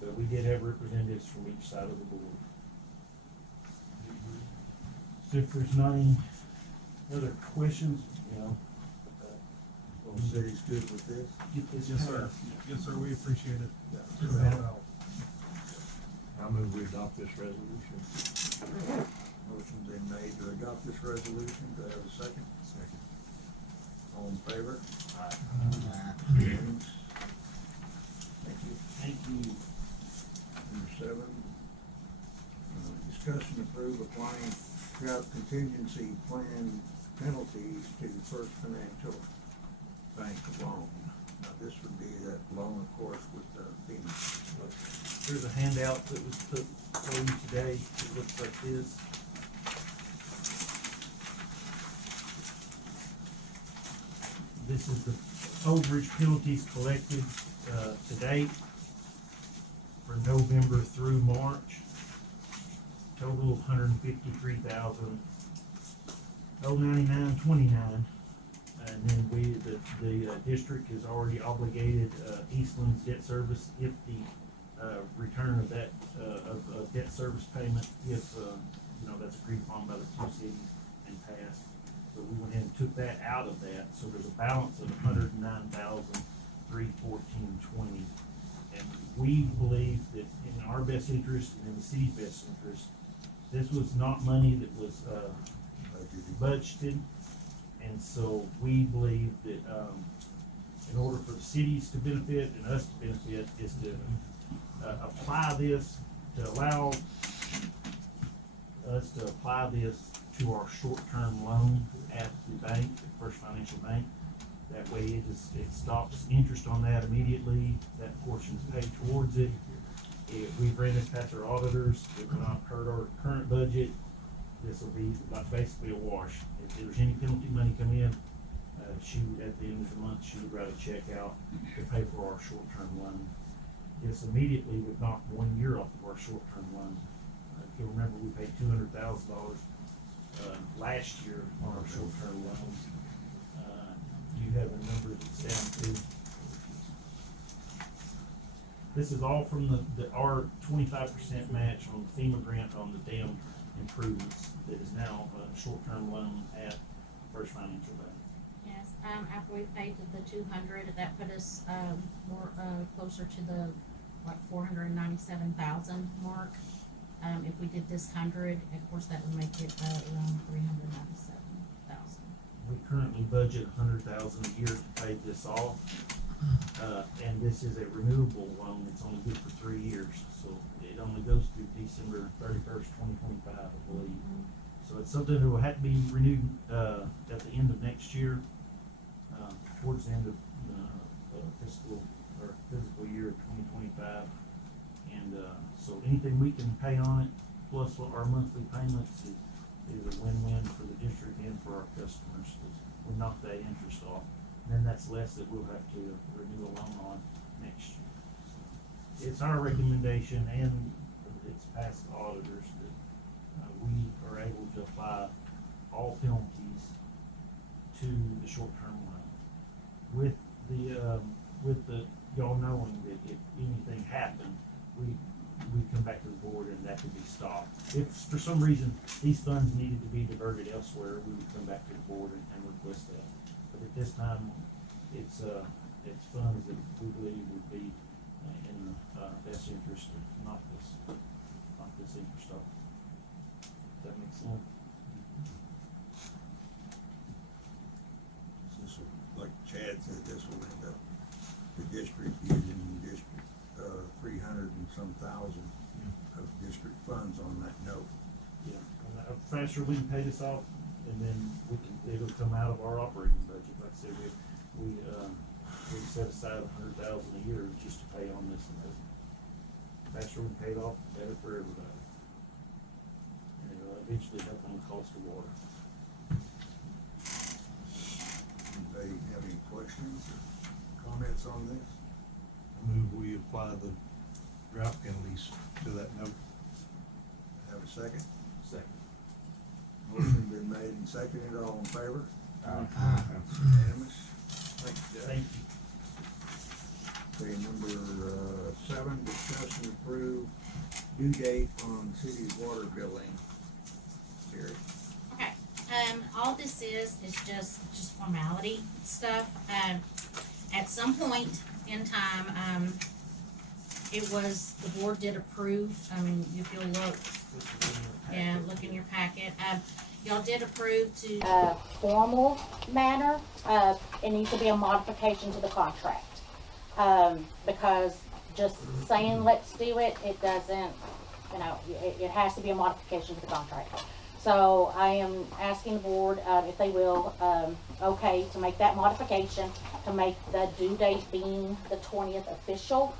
But we did have representatives from each side of the board. So if there's not any other questions, you know, Both cities good with this? get this. Yes, sir. Yes, sir, we appreciate it. I move we adopt this resolution. Motion's been made to adopt this resolution. Do I have a second? Second. All in favor? Unanimous. Thank you. Thank you. Number 7, discuss and approve applying drought contingency plan penalties to First Financial Bank loan. Now, this would be that loan, of course, with the FEMA. There's a handout that was put for you today, it looks like this. This is the overage penalties collected, to date for November through March. Total of $153,099.29. And then the district has already obligated, Eastland's debt service if the, return of that, of debt service payment, if, you know, that's agreed upon by the two cities and passed. So we went ahead and took that out of that, so there's a balance of $109,314.20. And we believe that in our best interest and in the city's best interest, this was not money that was, budgeted. And so we believe that, in order for the cities to benefit and us to benefit, is to, apply this, to allow us to apply this to our short-term loan at the bank, the First Financial Bank. That way it stops interest on that immediately, that portion's paid towards it. We've ran this past our auditors, it will not hurt our current budget. This will be like basically a wash. If there's any penalty money come in, she would, at the end of the month, she would write a check out to pay for our short-term loan. This immediately would knock 1 year off of our short-term loan. If you remember, we paid $200,000 last year on our short-term loan. You have a number that's down to. This is all from our 25% match on the FEMA grant on the dam improvements that is now a short-term loan at First Financial Bank. Yes, after we paid the 200, that put us, more, closer to the, like, 497,000 mark. If we did this 100, of course, that would make it, around 397,000. We currently budget $100,000 a year to pay this off. And this is a renewable loan, it's only good for 3 years, so it only goes through December 31st, 2025, I believe. So it's something that will have to be renewed, at the end of next year, towards the end of, fiscal year of 2025. And, so anything we can pay on it, plus what our monthly payments is a win-win for the district and for our customers, 'cause we knock that interest off. And then that's less that we'll have to renew a loan on next year. So it's our recommendation, and it's past the auditors, that we are able to apply all penalties to the short-term loan. with the, y'all knowing that if anything happened, we come back to the board and that could be stopped. If for some reason these funds needed to be diverted elsewhere, we would come back to the board and request that. But at this time, it's funds that we believe would be in the best interest of not this interest off. Does that make sense? This will, like Chad said, this will end up the district using district, 300 and some thousand of district funds on that note. Yeah, and the faster we can pay this off, and then it'll come out of our operating budget. Like I said, we set aside $100,000 a year just to pay on this. And the faster we pay it off, the better for everybody. And it'll eventually help on the cost of water. Anybody have any questions or comments on this? I move we apply the drought penalties to that note. Have a second? Second. Motion been made and seconded, all in favor? Unanimous? Thank you, Jeff. Thank you. Okay, number 7, discuss and approve due date on city's water billing. Terry? Okay, all this is just formality stuff. At some point in time, it was, the board did approve, I mean, if you'll look, yeah, look in your packet, y'all did approve to formal manner, it needs to be a modification to the contract. Because just saying let's do it, it doesn't, you know, it has to be a modification to the contract. So I am asking the board, if they will, okay, to make that modification, to make the due date being the 20th official,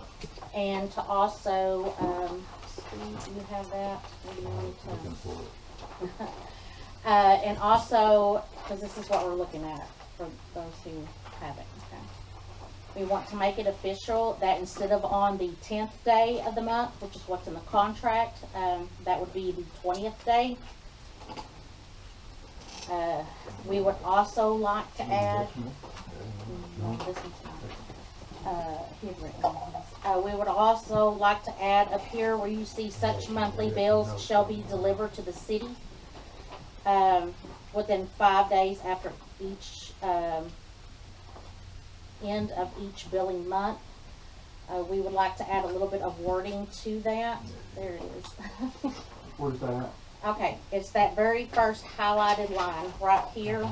and to also, Steve, do you have that? Maybe you need to. And also, because this is what we're looking at for those who have it, okay. We want to make it official that instead of on the 10th day of the month, which is what's in the contract, that would be the 20th day. We would also like to add, this one's not. Here's written. We would also like to add up here where you see such monthly bills shall be delivered to the city within 5 days after each end of each billing month. We would like to add a little bit of wording to that. There it is. Where's that at? Okay, it's that very first highlighted line right here,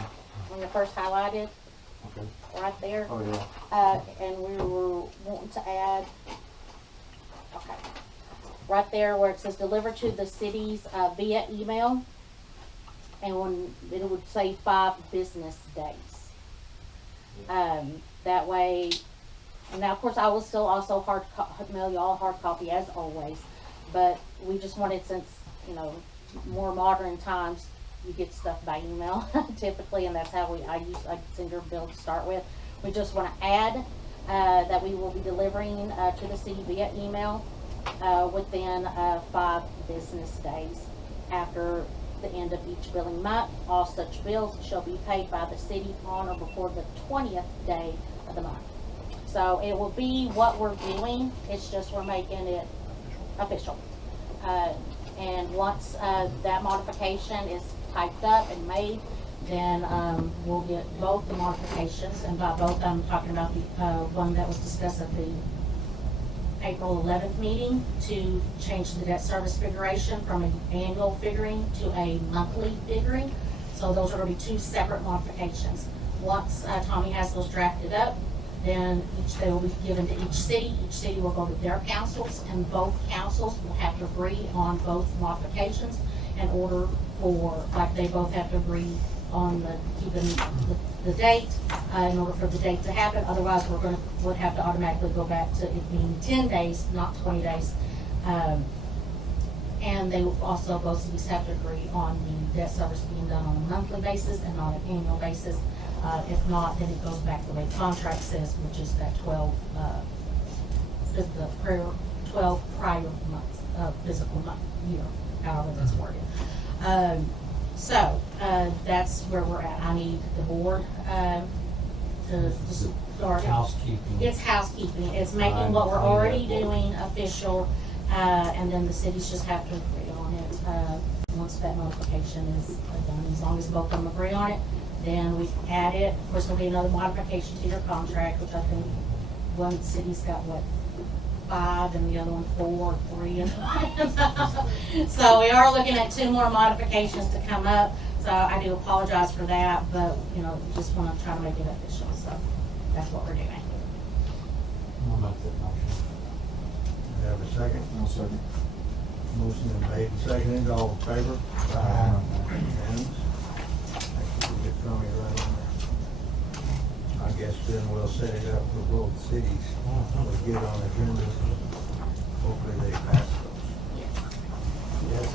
when you're first highlighted, Okay. right there. Oh, yeah. And we were wanting to add, okay, right there where it says delivered to the cities via email, and when it would say 5 business days. That way, and now of course I will still also mail y'all hard copy as always, but we just wanted, since, you know, more modern times, you get stuff by email typically, and that's how I send your bill to start with. We just want to add that we will be delivering to the city via email within 5 business days after the end of each billing month. All such bills shall be paid by the city on or before the 20th day of the month. So it will be what we're doing, it's just we're making it official. And once that modification is typed up and made, then we'll get both the modifications, and by both I'm talking about the one that was discussed at the April 11th meeting, to change the debt service figuration from an annual figuring to a monthly figuring. So those are going to be 2 separate modifications. Once Tommy has those drafted up, then they will be given to each city. Each city will go to their councils, and both councils will have to agree on both modifications in order for, like, they both have to agree on keeping the date in order for the date to happen. Otherwise, would have to automatically go back to it being 10 days, not 20 days. And they will also, both cities have to agree on the debt service being done on a monthly basis and not an annual basis. If not, then it goes back the way the contract says, which is that 12 prior months, physical month, year, however that's worded. So that's where we're at. I need the board to started. Housekeeping. It's housekeeping, it's making what we're already doing official, and then the cities just have to agree on it, once that notification is done. As long as both of them agree on it, then we add it. Of course, there'll be another modification to your contract, which I think one city's got, what, 5, and the other one 4 or 3. So we are looking at 2 more modifications to come up, so I do apologize for that, but, you know, just wanna try to make it official, so that's what we're doing. I'll make that motion. You have a second? No second. Motion is made and seconded, all in favor? Aye. Unanimous? Thank you, get Tony right on there. I guess then we'll set it up for both cities, we'll get it on the agenda, hopefully they pass those. Yes,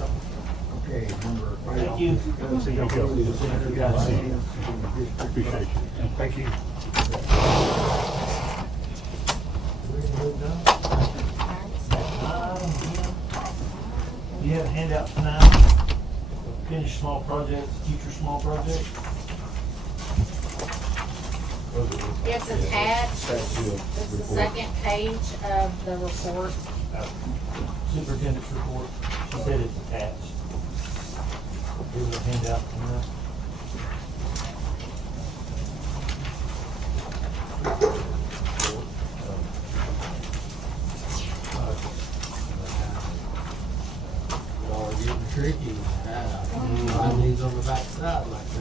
Okay, number 8. Thank you. Appreciate you. Thank you. You have a handout tonight, finish small projects, future small projects. It's attached, it's the second page of the report. Superintendent's report, she said it's attached. Here's a handout tonight. Y'all are getting tricky. Mine needs on the backside like that.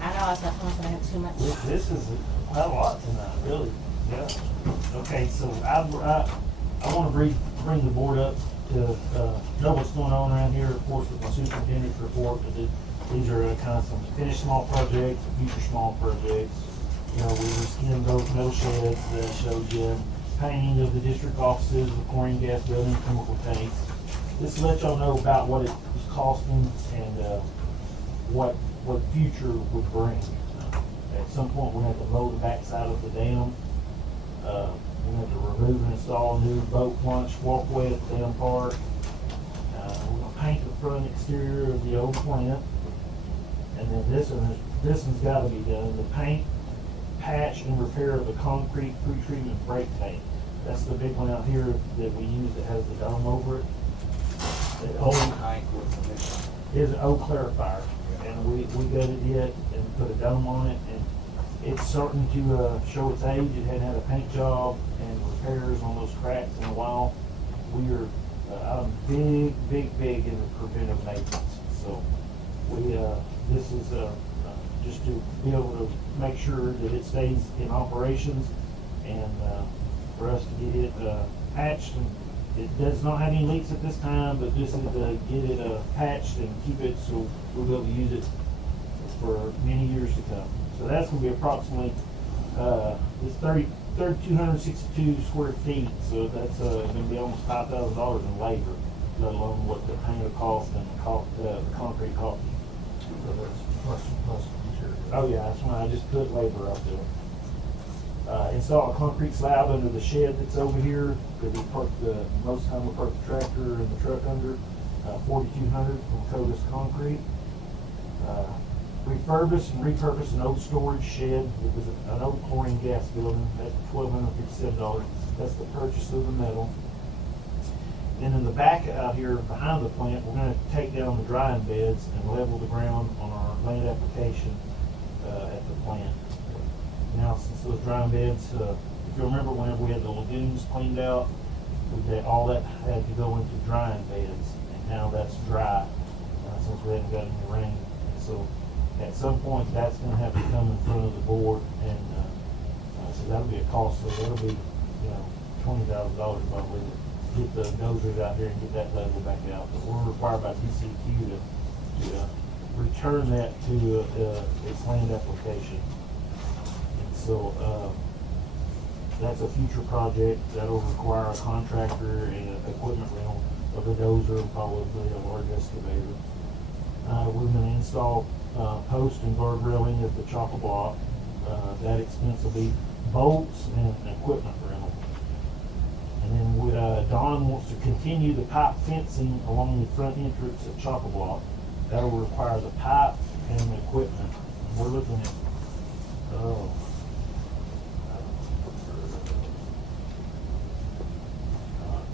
I know, I thought I was gonna have too much. This is quite a lot tonight, really, yeah. Okay, so I wanna bring the board up to, know what's going on around here, of course, with my superintendent's report, but these are kind of some finished small projects, future small projects. You know, we skinned those metal sheds that I showed you, painting of the district offices, the chlorine gas building, chemical tanks. This lets y'all know about what it was costing and, what future would bring. At some point, we're gonna have to mow the backside of the dam. We're gonna have to remove and install a new boat launch walkway at the dam park. We're gonna paint the front exterior of the old plant. And then this one's gotta be done, the paint, patch, and repair of the concrete pre-treatment brake tank. That's the big one out here that we use that has the dome over it. That old Tank with the mission. is an old clarifier, and we gutted it and put a dome on it, and it's starting to show its age. It hadn't had a paint job and repairs on those cracks in a while. We are big into preventive maintenance. So this is just to be able to make sure that it stays in operations, and for us to get it patched. And it does not have any leaks at this time, but just to get it patched and keep it so we'll be able to use it for many years to come. So that's gonna be approximately, it's 262 square feet, so that's gonna be almost $5,000 in labor, let alone what the paint will cost and the concrete cost. So that's plus material. Oh yeah, that's why I just put labor up there. Install a concrete slab under the shed that's over here, because we park most time we park the tractor and the truck under, 4,200 from Cotus Concrete. Refurbish and repurpose an old storage shed. It was an old chlorine gas building at $1,257. That's the purchase of the metal. Then in the back out here behind the plant, we're gonna take down the drying beds and level the ground on our land application at the plant. Now, since those drying beds, if you remember whenever we had the lagoons cleaned out, all that had to go into drying beds, and now that's dry, since we haven't got any rain. And so at some point, that's gonna have to come in front of the board, and so that'll be a cost, so that'll be, $20,000 probably to get the dozers out there and get that level back out. But we're required by TCQ to return that to its land application. So, that's a future project that'll require a contractor and equipment rental of a dozer, probably a large excavator. We're gonna install, post and guard railing at the chopper block. That expense will be bolts and equipment rental. And then Don wants to continue the pipe fencing along the front entrance at chopper block. That'll require the pipe and the equipment. We're looking at oh.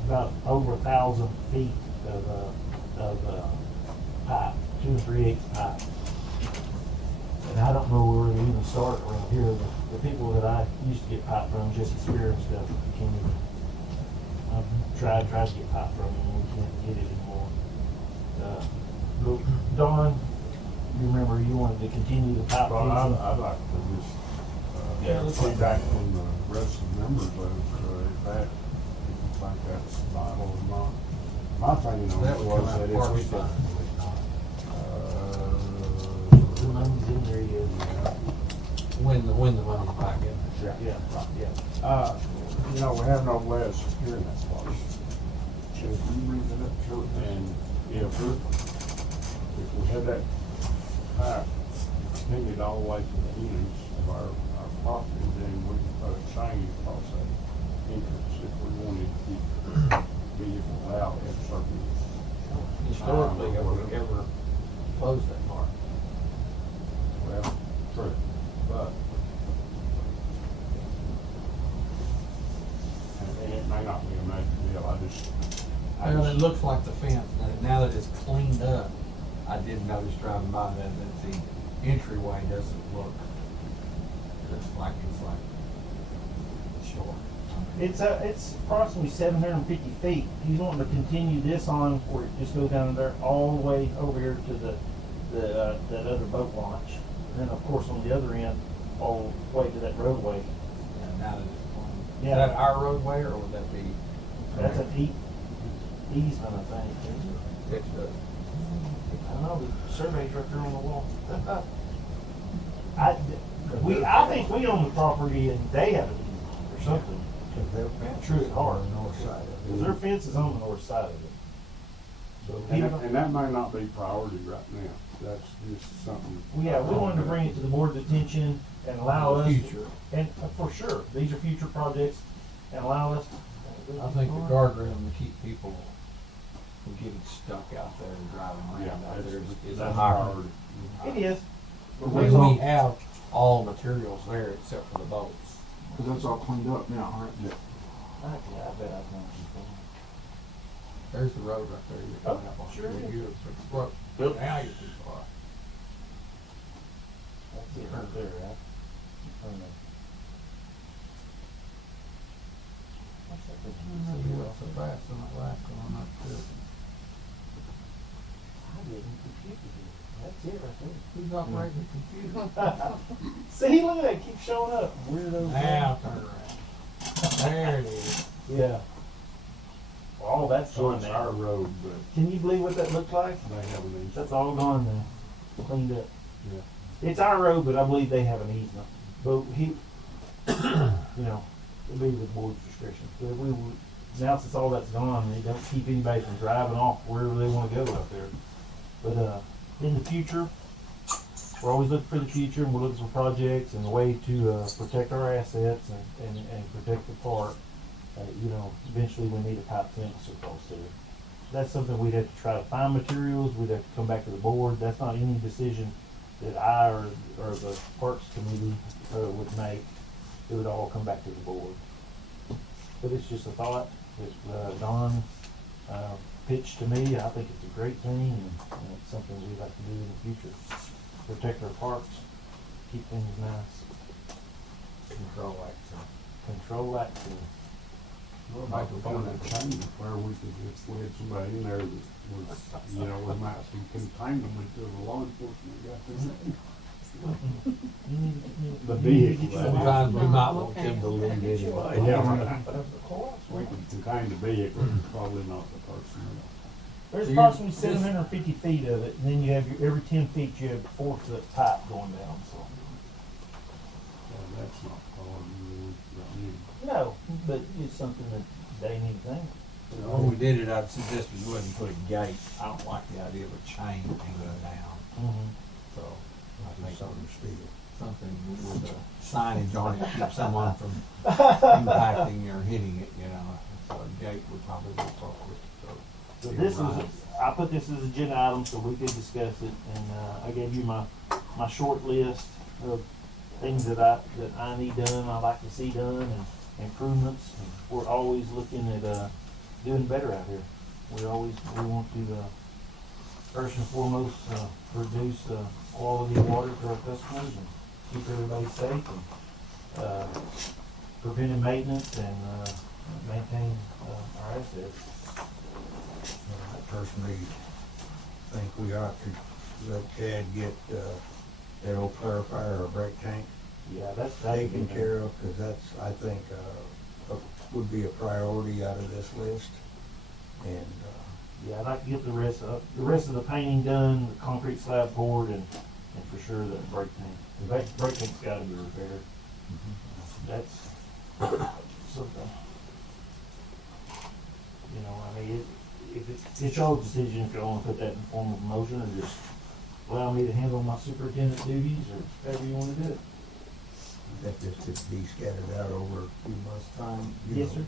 About over 1,000 feet of pipe, 2 3/8 pipe. And I don't know where to even start around here. The people that I used to get pipe from, Jesse Spear and stuff, can't even. I've tried to get pipe from them, and we can't get it anymore. But Don, you remember you wanted to continue the pipe Well, fixing? I'd like to just, Yeah, let's feedback from the rest of the members of, if that, think that's vital or not. My opinion on That it would was come out that of it's, parks fund, would it not? The money's in there yet. When the money's back in there. yeah. Yeah. You know, we have no way of securing that place. If you read it up short, and if we had that pipe extended all the way to the ends of our property, then we could put a chain across that entrance if we wanted to keep vehicles out at certain. Historically, have we ever closed that part? Well, true, but. And it may not be a major deal, Well, it looks like the fence, now that it's cleaned up, I did notice driving by that the entryway doesn't look, it's like short. It's approximately 750 feet. He's wanting to continue this on where it just goes down there all the way over here to that other boat launch. And then of course on the other end, all the way to that roadway. Yeah, now that it's cleaned. Yeah. Is that our roadway, or would that be? That's an easement, I think. It's I don't know, the survey's right there on the wall. I think we own the property and they have an easement or something. Cause their fence True, is hard. on the north side of it. Cause their fence is on the north side of it. So And that may not be priority right now, that's just something. yeah, we wanted to bring it to the board's attention and allow us. Future. And for sure, these are future projects and allow us. I think the guardrail to keep people from getting stuck out there and driving around out there is a That's high priority. It is. But we have all materials there except for the boats. Cause that's all cleaned up now, right? Yeah. I bet I've known people. There's the road right there, you're coming up on. Sure is. Well, now you're too far. That's it right there, right? You went so fast on that last one, I'm not sure. I didn't compute it. That's it right there. Who's operating the computer? See, look at that, keep showing up. Weirdo. Now turn around. There it is. Yeah. Oh, that's So gone it's now. our road, but Can you believe what that looks like? they have an easement. That's all gone now, cleaned up. Yeah. It's our road, but I believe they have an easement. But he, you know, it'll be the board's discretion. But we would, now since all that's gone, they don't keep anybody from driving off wherever they wanna go out there. But, in the future, we're always looking for the future, and we're looking for projects and a way to, protect our assets and protect the park. You know, eventually we need a pipe fence across there. That's something we'd have to try to find materials, we'd have to come back to the board. That's not any decision that I or the Parks Committee, would make. It would all come back to the board. But it's just a thought that, Don, pitched to me. I think it's a great thing, and it's something we'd like to do in the future. Protect our parks, keep things nice, Control action. control access. Well, like we found that chain where we could, if we had somebody in there that was, you know, we might be contained them until the law enforcement got there. The vehicle. Sometimes we might want them to leave anyway. Yeah, we can contain the vehicle, probably not the person. There's So you- approximately 750 feet of it, and then you have every 10 feet you have 4-foot pipe going down, so. Well, that's not priority, we don't need. No, but it's something that they need to think. When we did it, I'd suggest we go ahead and put a gate. I don't like the idea of a chain hanging down, so I think something with a signage on it to keep someone from impacting or hitting it, you know. So a gate would probably be appropriate, so. So you're this is, right. I put this as agenda item so we could discuss it, and, I gave you my short list of things that I need done, I like to see done, and improvements. And we're always looking at, doing better out here. We want to, first and foremost, produce, quality water for our customers and keep everybody safe and, preventive maintenance and, maintain, our assets. I personally think we ought to let Chad get, that old clarifier or brake tank Yeah, that's taken care of, cause that's, I think, would be a priority out of this list. And, Yeah, I'd like to get the rest of the painting done, the concrete slab poured, and for sure the brake tank. The brake tank's gotta be repaired. That's something. You know, I mean, if it's your decision if you wanna put that in form of a motion or just allow me to handle my superintendent duties or however you wanna do it. that this could be scattered out over a few months' time. you Yes, know. sir.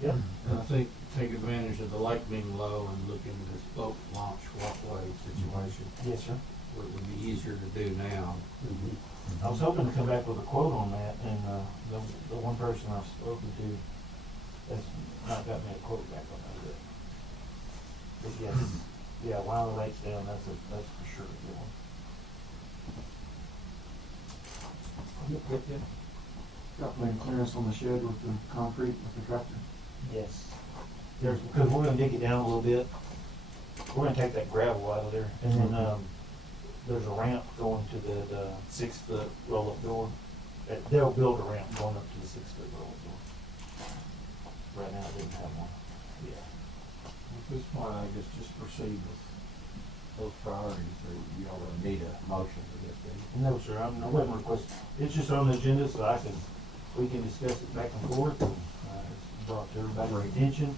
Yeah. I think take advantage of the lake being low and look into this boat launch walkway situation. Yes, sir. What would be easier to do now. I was hoping to come back with a quote on that, and, the one person I've spoken to has not got me a quote back on that yet. But yes, yeah, while the lake's down, that's for sure a good one. Got plenty clearance on the shed with the concrete, with the tractor. Yes. Because we're gonna dig it down a little bit. We're gonna take that gravel out of there, and then, there's a ramp going to the 6-foot roll-up door. They'll build a ramp going up to the 6-foot roll-up door. Right now, I didn't have one. Yeah. At this point, I guess just proceed with those priorities, or you all need a motion for this, do you? No, sir, I wasn't requesting. It's just on the agenda so we can discuss it back and forth and, it's brought to everybody's attention.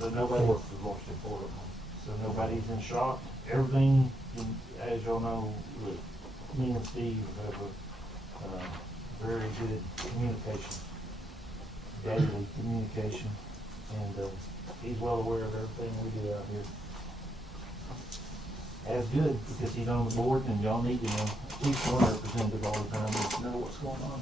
But nobody, Fourth is most important. so nobody's in shock. Everything, as y'all know, with me and Steve have a, very good communication, daily communication. And, he's well aware of everything we do out here. As good, because he's on the board and y'all need to know, at least one representative all the time, to know what's going on.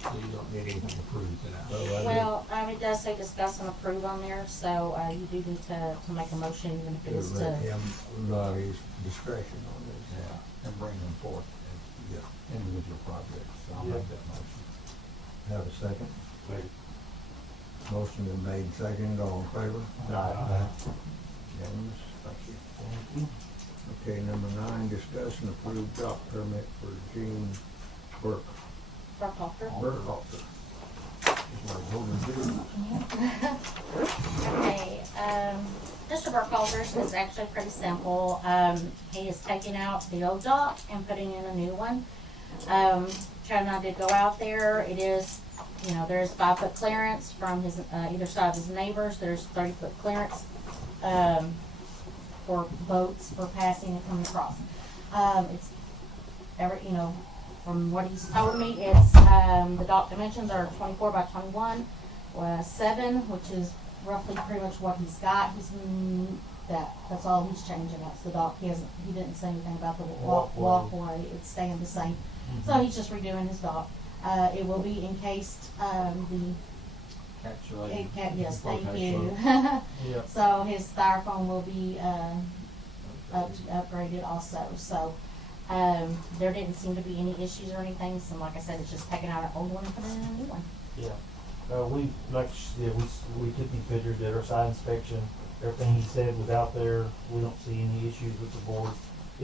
So you don't need anything approved tonight. Well, it does say discuss and approve on there, so, you do need to make a motion, even if it is to. Let him allow his discretion on this. Yeah, and bring them forth as, individual projects, so I'll make that motion. Have a second? Second. Motion been made and seconded, all in favor? Aye. Unanimous, thank you. Thank you. Okay, number 9, discuss and approve dock permit for Gene Burkhalter. Burkhalter. Okay, Mr. Burkhalter's is actually pretty simple. He is taking out the old dock and putting in a new one. Chad and I did go out there. It is, there's 5-foot clearance from his, either side of his neighbors. There's 30-foot clearance, for boats for passing and coming across. It's from what he's told me, it's, the dock dimensions are 24 by 21, 7, which is roughly pretty much what he's got. That's all he's changing. That's the dock. He didn't say anything about the walkway. It's staying the same. So he's just redoing his dock. It will be encased, yes, thank you. Yeah. So his styrofoam will be, upgraded also, so, there didn't seem to be any issues or anything, so like I said, it's just taking out an old one and putting in a new one. Yeah. We took these pictures, did our site inspection, everything he said was out there. We don't see any issues with the board.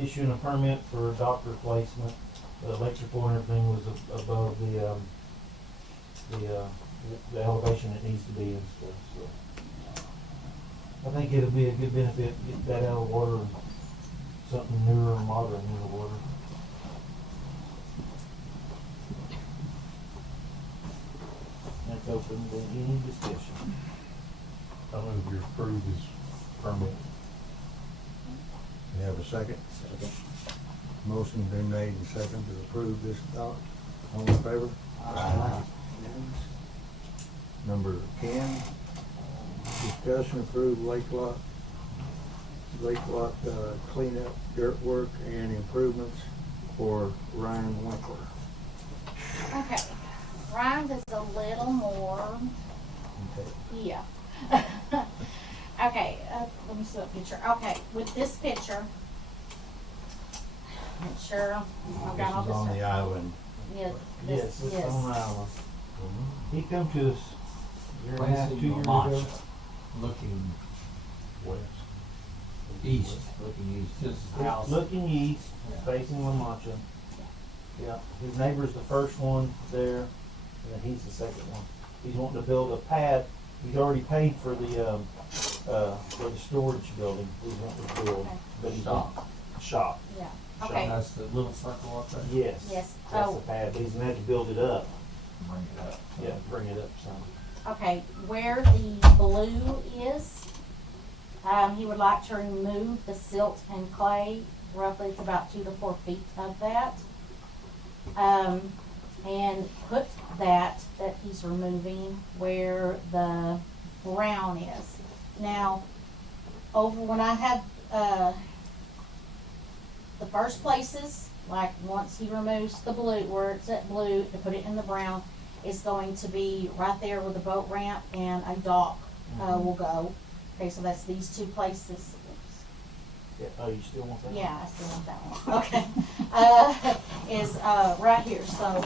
Issuing a permit for a dock replacement, the electrical and everything was above the elevation it needs to be and stuff, so. I think it'll be a good benefit to get that out of the water and something newer and modern in the water. That's open to any discussion. I move you approve his permit. You have a second? Second. Motion been made and seconded to approve this dock. All in favor? Aye. Number 10, discuss and approve lake lot lake lot, cleanup, dirt work and improvements for Ryan Winkler. Okay, Ryan is a little more, Okay. yeah. Okay, let me see what picture. Okay, with this picture, make sure I've got all This is this. on stuff. the island. Yes, Yes, this, it's yes. on island. He come to us a year and a half, 2 Facing years La ago. Mancha, looking West. east, looking east, his house. Looking east, Yeah. facing La Mancha. Yeah, his neighbor's the first one there, and then he's the second one. He's wanting to build a pad. He's already paid for the storage building. He's wanting to build, Okay. but he's Shop. shop. Yeah, Shop. okay, That's the little circle up there. Yes. yes, That's oh, the pad. But he's gonna have to build it up. Bring it up. Yeah, bring it up some. okay, where the blue is, he would like to remove the silt and clay, roughly it's about 2 to 4 feet of that. And put that he's removing where the brown is. Now, over when I have, the first places, like once he removes the blue, where it's at blue, to put it in the brown, is going to be right there where the boat ramp and a dock, will go. Okay, so that's these two places. Yeah. Oh, you still want that? Yeah, I still want that one. Okay. Is right here. So,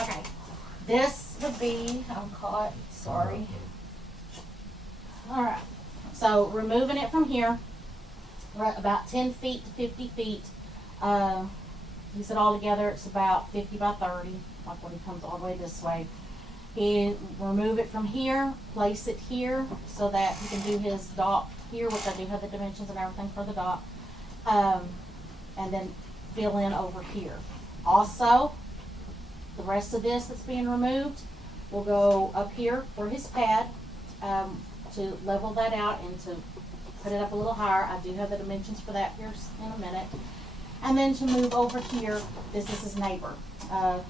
okay. This would be, I'm caught, sorry. All right. So, removing it from here, right about 10 feet to 50 feet. He said altogether it's about 50 by 30, like when he comes all the way this way. He remove it from here, place it here, so that he can do his dock here, which I do have the dimensions and everything for the dock, and then fill in over here. Also, the rest of this that's being removed will go up here for his pad, to level that out and to put it up a little higher. I do have the dimensions for that here in a minute. And then to move over here, this is his neighbor.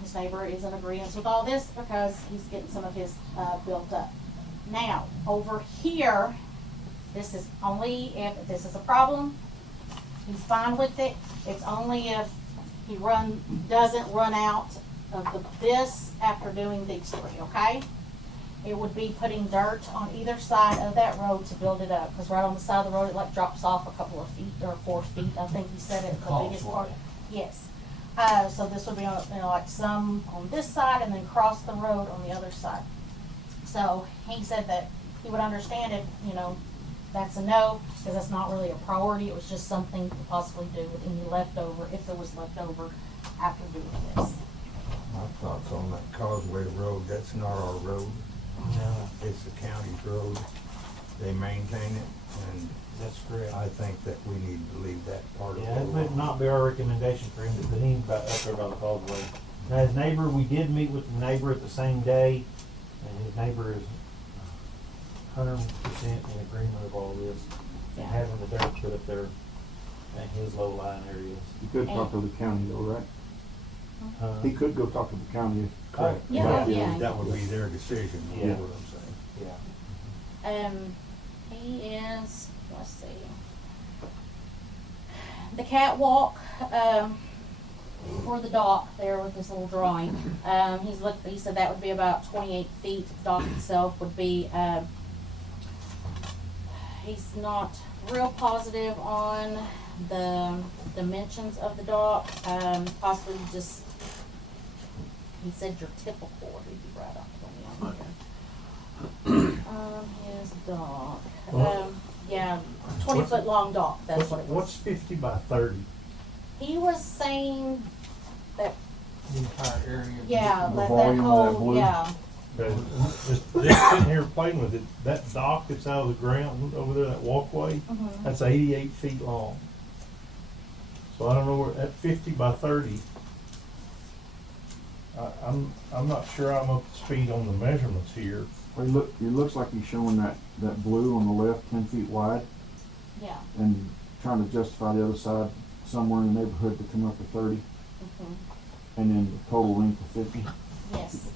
His neighbor is in agreement with all this because he's getting some of his built up. Now, over here, this is only if this is a problem. He's fine with it. It's only if he doesn't run out of this after doing these three, okay? It would be putting dirt on either side of that road to build it up, because right on the side of the road it like drops off a couple of feet or 4 feet. I think he said it. The biggest part. Yes. So this would be on, like some on this side and then cross the road on the other side. So he said that he would understand if, that's a no, because that's not really a priority. It was just something to possibly do with any leftover, if there was leftover after doing this. My thoughts on that Causeway Road, that's not our road. No, It's the county's road. They maintain it, and that's correct. I think that we need to leave that part of Yeah, it it would alone. not be our recommendation for him to put him up there by the causeway. Now, his neighbor, we did meet with the neighbor at the same day, and his neighbor is 100% in agreement of all this, and having the dirt put up there in his low-lying areas. You could talk to the county though, right? He could go talk to the county. Correct. Yeah, That would- yeah. That would be their decision, Yeah. is what I'm saying. Yeah. He is, let's see. The catwalk, for the dock there with this little drawing, he said that would be about 28 feet. The dock itself would be, he's not real positive on the dimensions of the dock, possibly just, he said your typical, he'd be right up on here. His dock, yeah, 20-foot long dock, that's what it was. What's 50 by 30? He was saying that, The entire area. yeah, The that volume of that whole, blue? yeah, Just sitting here playing with it, that dock that's out of the ground over there, that walkway, mhm. that's 88 feet long. So I don't know where, at 50 by 30, I'm not sure I'm up to speed on the measurements here. Well, it looks like he's showing that blue on the left, 10 feet wide, Yeah, and trying to justify the other side somewhere in the neighborhood to come up to 30, mhm, and then the total length of 50. yes,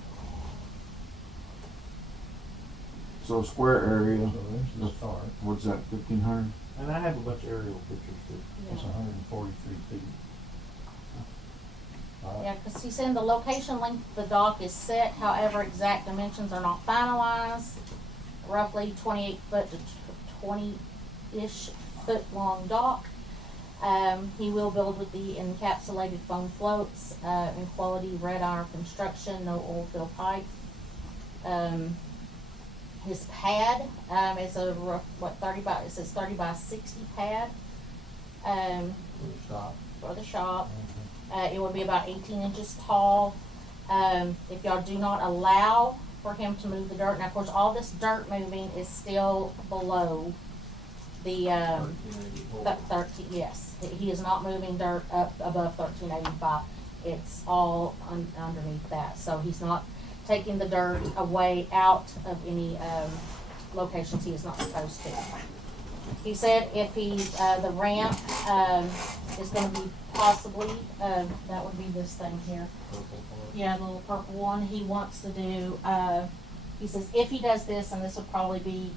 So square area, So there's the start. what's that, 1,500? And I have a bunch of aerial pictures too. It's Yeah. 143 feet. Yeah, cause he's saying the location length of the dock is set, however, exact dimensions are not finalized. Roughly 28 foot to 20-ish foot long dock. He will build with the encapsulated foam floats, in quality red iron construction, no oil fill pipe. His pad, is a rough, 30 by, it says 30 by 60 pad, Stop. for the shop. It would be about 18 inches tall. If y'all do not allow for him to move the dirt, now of course, all this dirt moving is still below the, 13, yes. He is not moving dirt up above 1385. It's all underneath that. So he's not taking the dirt away out of any, locations he is not supposed to. He said if he, the ramp, is gonna be possibly, that would be this thing here. Yeah, the little purple one he wants to do, he says if he does this, and this would probably be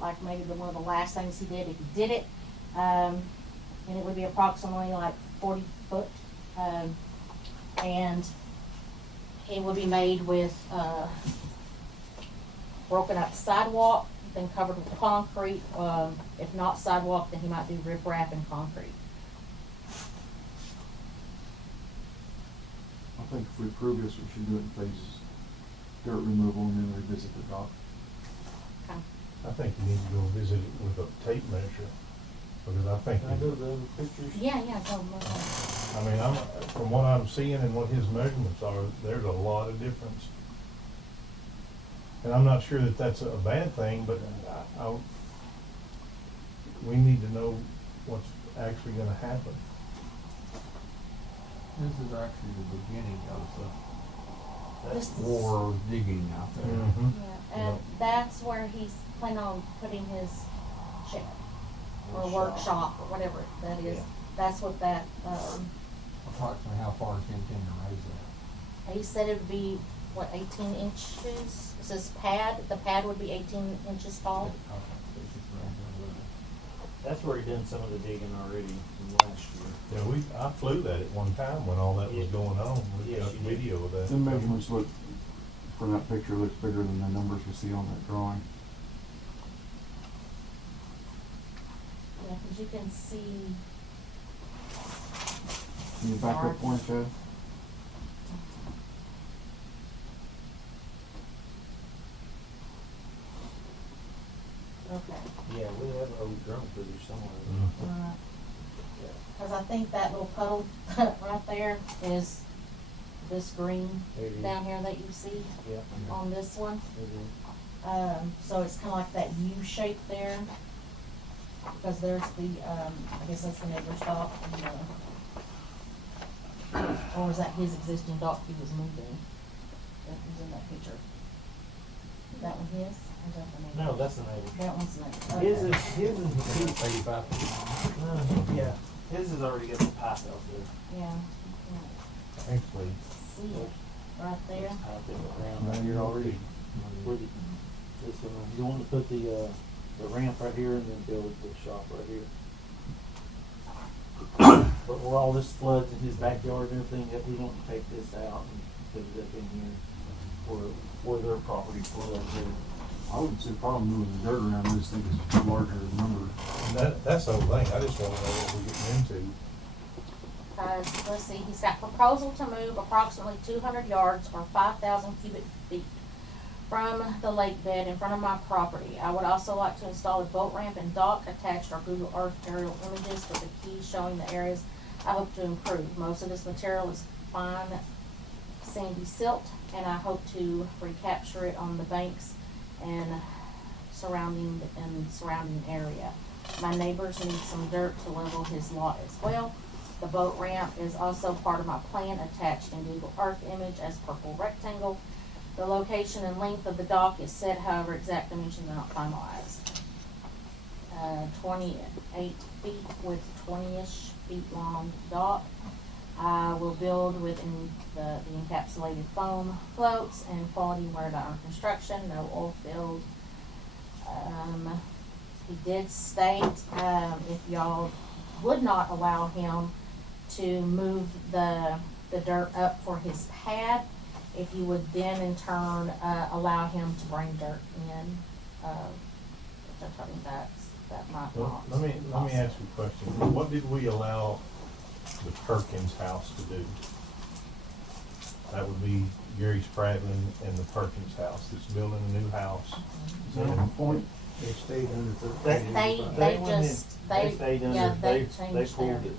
like maybe one of the last things he did if he did it, and it would be approximately like 40 foot, and it would be made with, broken up sidewalk, then covered with concrete. If not sidewalk, then he might do riprap and concrete. I think if we approve this, we should do it in phases. Dirt removal and then revisit the dock. I think you need to go visit it with a tape measure, because I think. Can I go to the other pictures? Yeah, go. I mean, from what I'm seeing and what his measurements are, there's a lot of difference. And I'm not sure that that's a bad thing, but we need to know what's actually gonna happen. This is actually the beginning of This the is- war digging out there. Mm-hmm. Yeah, and that's where he's planning on putting his shed or workshop or whatever that is. Yeah. That's what that, Approximately how far is he intending to raise that? he said it would be, 18 inches? It says pad, the pad would be 18 inches tall. That's where he done some of the digging already from last year. Yeah, I flew that at one time when all that was going on. We Yes, got you did. video of that. The measurements look, from that picture, looks bigger than the numbers we see on that drawing. Yeah, 'cause you can see, Can you back up one, Chad? okay. Yeah, we have old drone footage somewhere. Mhm. Cause I think that little puddle right there is this green There it is. down here that you see Yeah. on this one. It is. So it's kinda like that U shape there. Because there's the, I guess that's the neighbor's dock, and, or is that his existing dock he was moving? That was in that picture. That one his, or is that the neighbor's? No, that's the neighbor. That one's the neighbor's. His Okay. is, 35 feet yeah, his has already got the pipe out there. Yeah, Actually, see it, right there. Pipe in the ground. Now you're already, Where the, this, you want to put the ramp right here and then build the shop right here. But where all this floods in his backyard and everything, that we want to take this out and put it up in here where their property floods here. I wouldn't see a problem moving the dirt around, I just think it's too larger a number. that's the whole thing. I just wanna know what we're getting into. Let's see, he's got proposal to move approximately 200 yards or 5,000 cubic feet from the lake bed in front of my property. I would also like to install a boat ramp and dock. Attached are Google Earth aerial images with the keys showing the areas I hope to improve. Most of this material is fine sandy silt, and I hope to recapture it on the banks and surrounding area. My neighbors need some dirt to level his lot as well. The boat ramp is also part of my plan, attached in Google Earth image as purple rectangle. The location and length of the dock is set, however, exact dimensions are not finalized. 28 feet with 20-ish feet long dock. I will build within the encapsulated foam floats and quality wear iron construction, no oil filled He did state, if y'all would not allow him to move the dirt up for his pad, if you would then in turn, allow him to bring dirt in, which I told him that might Well, not. let me ask you a question. What did we allow the Perkins house to do? That would be Gary Spradlin and the Perkins house that's building a new house. Zero point, they stayed under thirteen. They stayed under, yeah, they they changed pulled their, it.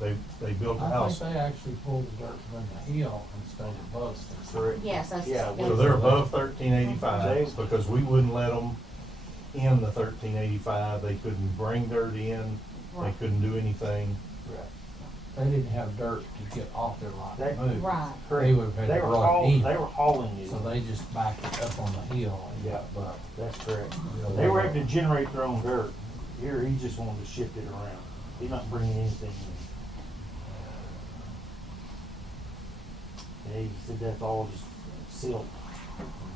yeah. They built a I house. think they actually pulled the dirt from the hill and stayed above six. Correct. Yes, that's. Yeah, that's- So they're above 1385 because we wouldn't let them in the 1385. They couldn't bring dirt in. They Right. couldn't do anything. They didn't have dirt to get off their lot They- to move. Right. They would have had to run in. They were hauling it. So they just backed it up on the hill and Yeah. got above. That's correct. They were able to generate their own dirt. Here, he just wanted to shift it around. He's not bringing anything in. Yeah, he said that's all just silt.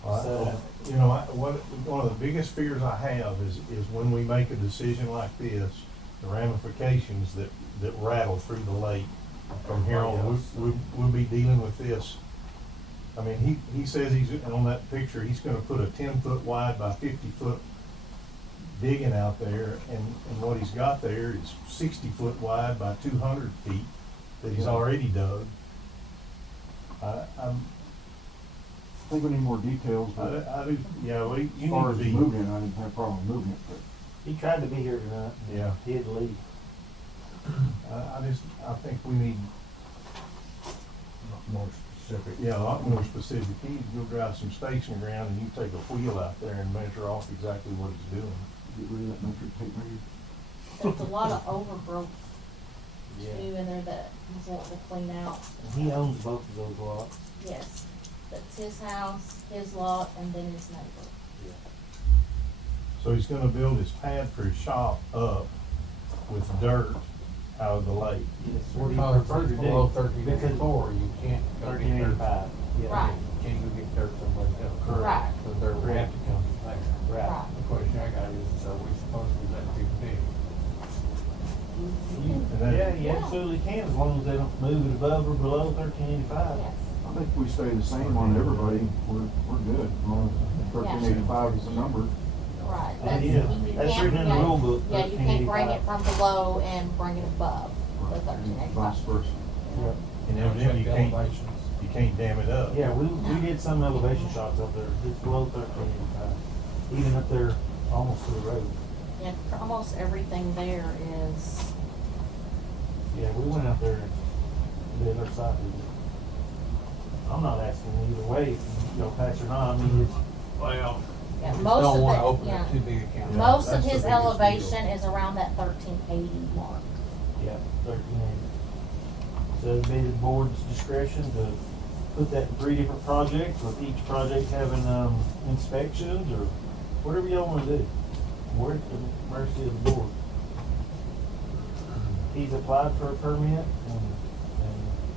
So, You know, one of the biggest fears I have is when we make a decision like this, the ramifications that rattle through the lake from here on. We'll be dealing with this. I mean, he says he's, on that picture, he's gonna put a 10-foot wide by 50-foot digging out there, and what he's got there is 60-foot wide by 200 feet that he's already dug. I think we need more details, but I do, yeah, you as need far to as be. moving it, I didn't have a problem moving it, but he tried to be here tonight. Yeah. He had to leave. I think we need, More specific. yeah, a lot more specific. He needs to go drive some stakes in the ground and you take a wheel out there and measure off exactly what he's doing. get rid of that metric tape maybe. There's a lot of overgrowth Yeah. too in there that he's wanting to clean out. And he owns both of those lots. Yes, that's his house, his lot, and then his neighbor. So he's gonna build his pad for his shop up with dirt out of the lake. Yes, what do you Because prefer to it's below do? 1384, you can't go get dirt. 1385. Yeah. Right. You can't go get dirt someplace else. Right. So dirt would have to come from there. Right. Right. The question I got is, are we supposed to let people dig? And that- Yeah, you absolutely can, as long as they don't move it above or below 1385. Yes, I think if we stay the same on everybody, we're good. As long as 1385 is the number. right. Yeah, That's, that's written in the rule book, Yeah, you can't bring 1385. it from below and bring it above the And 1385. vice versa. And evidently Check elevations. you can't dam it up. Yeah, we did some elevation shots up there, just below 1385, even up there almost to the road. Yeah, almost everything there is, Yeah, we went out there and did our site visit. I'm not asking either way, if you go pass or not, I mean, it's, Well, yeah, we most don't wanna of open it, it yeah. too big a can. Most of That's the his biggest deal. elevation is around that 1380 mark. yeah, 1380. So it'd be the board's discretion to put that in 3 different projects, with each project having, inspections, or whatever y'all wanna do. We're at the mercy of the board. He's applied for a permit, and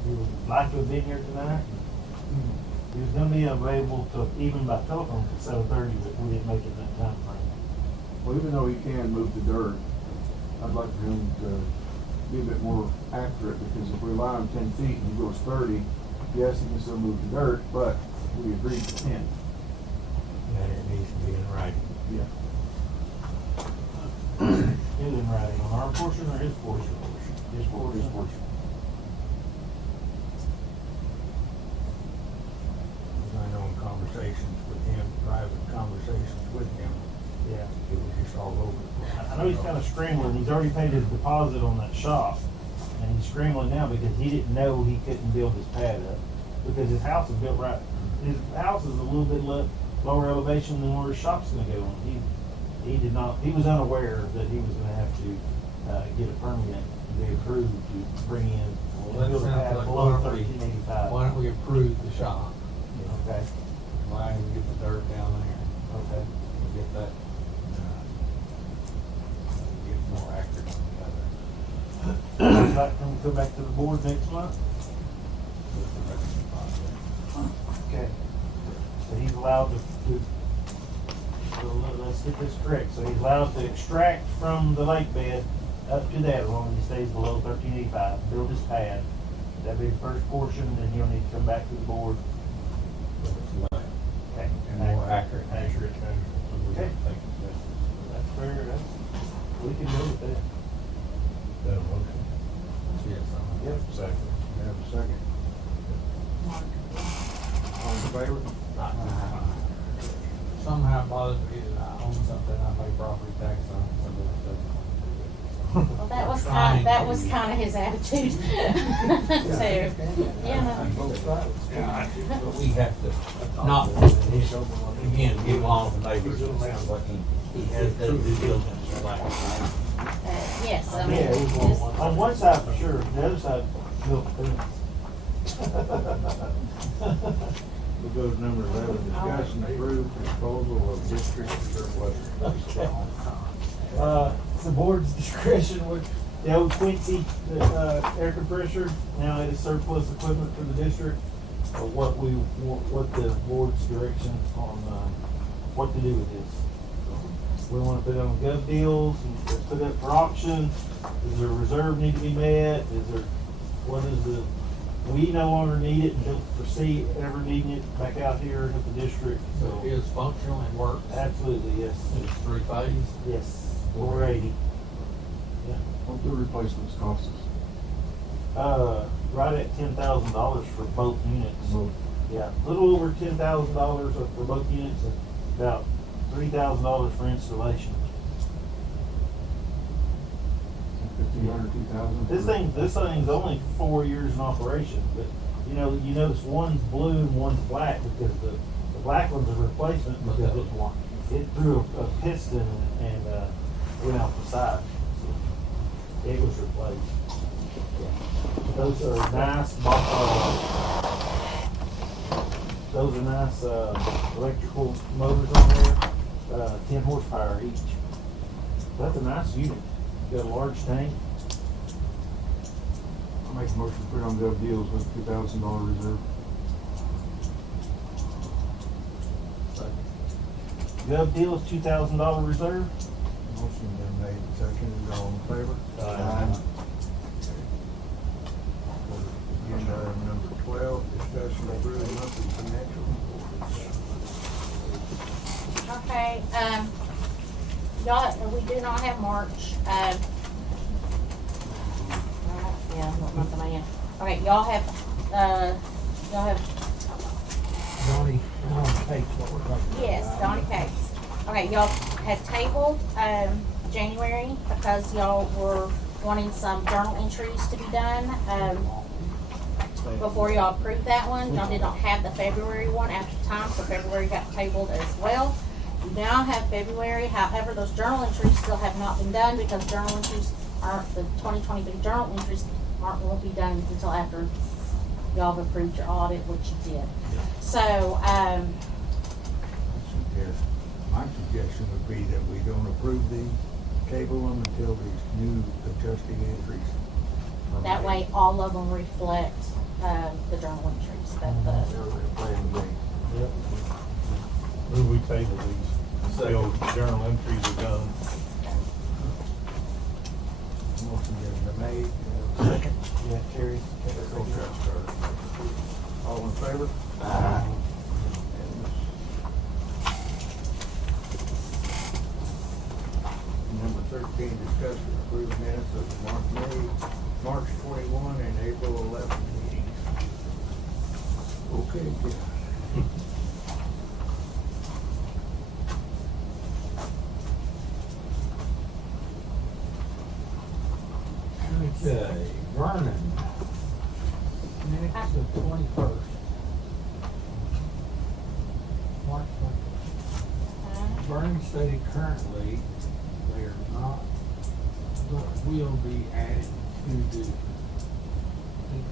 he would like to have been here tonight. He was gonna be available to, even by telephone at 7:30, but we didn't make it in that time frame. Well, even though he can move the dirt, I'd like for him to be a bit more accurate, because if we allow him 10 feet and he goes 30, yes, he can still move the dirt, but we agreed to 10. Yeah, it needs to be in writing. Yeah. Who's in writing, on our portion or his portion? His portion. His portion. I know in conversations with him, private conversations with him, Yeah. it was just all over the place. I know he's kinda scrambling, he's already paid his deposit on that shop, and he's scrambling now because he didn't know he couldn't build his pad up, because his house is built right, his house is a little bit lower elevation than where his shop's gonna go on. He did not, he was unaware that he was gonna have to, get a permit to be approved to bring in, Well, that build a sounds pad like below why don't we- 1385. Why don't we approve the shop? Okay, Why don't we get the dirt down there? okay. We'll get that, get more accurate on the other. Would like him to go back to the board next month? with the rest of the project. Okay. So he's allowed to let's get this correct. So he's allowed to extract from the lake bed up to that as long as he stays below 1385, build his pad. That'd be the first portion, then he'll need to come back to the board. Okay. And more accurate. Accurate. Okay. That's fair, we can go with that. That a motion? Yes, Yep. Second. Have a second. All in favor? somehow it bothers me that I own something, I pay property tax on it, somebody else doesn't. Well, that was kinda his attitude too, yeah. But we have to not, again, get along with neighbors, it sounds like he has done due diligence, like. Yes, I mean, Yeah, this- on one side for sure, the other side, no offense. We'll go to number 11, discussion approved disposal of district surplus. It's the board's discretion with the old Quincy, air compressor, now it is surplus equipment for the district. What the board's direction on, what to do with this. We wanna put it on gov deals, and put it up for auction, does there a reserve need to be met, what is the, we no longer need it and don't foresee ever needing it back out here at the district, So so. it is functional and works, Absolutely, yes, it's 3 phase. yes, 480. What do replacements cost us? Right at $10,000 for both units. Both. Yeah, a little over $10,000 for both units and about $3,000 for installation. 1,500, 2,000? This thing's only 4 years in operation, but you notice one's blue and one's black because the black one's a replacement because it threw a piston and went out the side. So it was replaced. Those are nice, electrical motors on there, 10 horsepower each. That's a nice unit. Got a large tank. I'll make a motion to put it on gov deals with $2,000 reserve. Gov deal is $2,000 reserve. Motion been made, seconded, all in favor? Aye. Agenda item number 12, discussion approved monthly financial reports. Okay, y'all, we do not have March, yeah, what month am I in? Okay, y'all have Donnie Cates, what we're talking about. yes, Donnie Cates. Okay, y'all had tabled, January because y'all were wanting some journal entries to be done, before y'all approved that one. Y'all did not have the February one at the time, so February got tabled as well. You now have February, however, those journal entries still have not been done because journal entries aren't, the 2020 big journal entries won't be done until after y'all have approved your audit, which you did. So, My suggestion would be that we don't approve these, table them until these new adjusting entries are that made. way all of them reflect, the journal entries that the, They're playing the game. Yep. Move we table these, the old journal entries are done. Motion has been made, second. Yeah, Terry. All in favor? Number 13, discussion approved minutes of the March 21 and April 11 meetings. Okay, good. Okay, Vernon. Minutes of 21st. March 21st. Vernon stated currently they are not, but will be added to the, didn't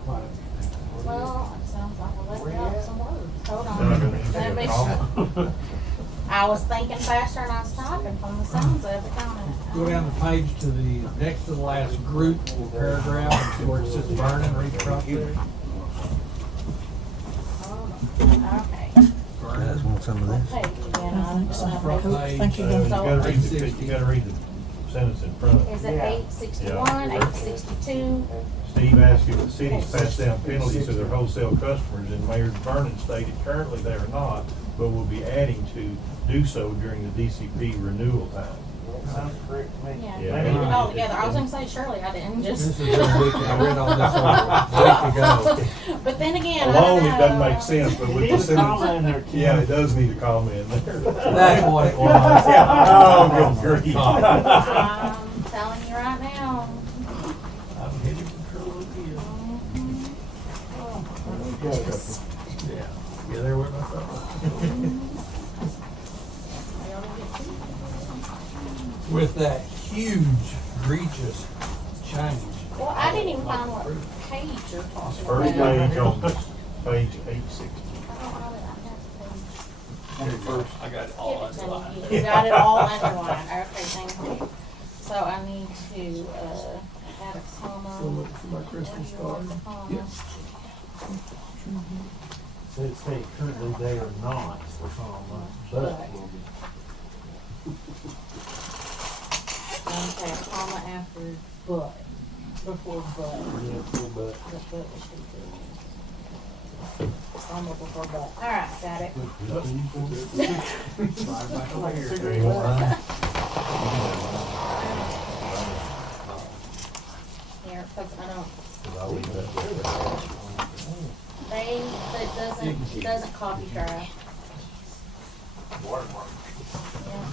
quite understand. well, it sounds like we're Where letting you out at? some words. Hold Done. on. Let me- I was thinking faster than I was typing from the sounds of it, kind of. Go down the page to the next to the last group paragraph, where it says Vernon, read across there. Okay. Vernon. some of this. Page again, Front page. You gotta read the sentence in front. is it 861, 862? Steve asked if the cities pass down penalties to their wholesale customers, and Mayor Vernon stated currently they are not, but will be adding to do so during the DCP renewal time. Sounds correct to me. Yeah, Yeah. read it all together. I was gonna say, surely I didn't This just. is just a week, I read all this over a week ago. But then again, I Alone, don't it doesn't know. make sense, but with the There's a comma sentence, in there, Ken. yeah, it does need a comma in there. That's what it was. Oh, good grief. I'm telling you right now. I'm hitting control again. Yeah, there went my thought. With that huge, egregious change. Well, I didn't even find what page you're talking about. First page on this, page 860. I don't know that I have the page. First, I got it all Give it to underlined. me. You got it all underlined. Okay, thank you. So I need to, add a comma. My Christmas card. Comma. So it states currently they are not, but will be. Okay, comma after but, before but. Yeah, full but. The but should be. Comma before but. Alright, got it. Here, cause I don't, it doesn't copy drive. Watermark. Yeah,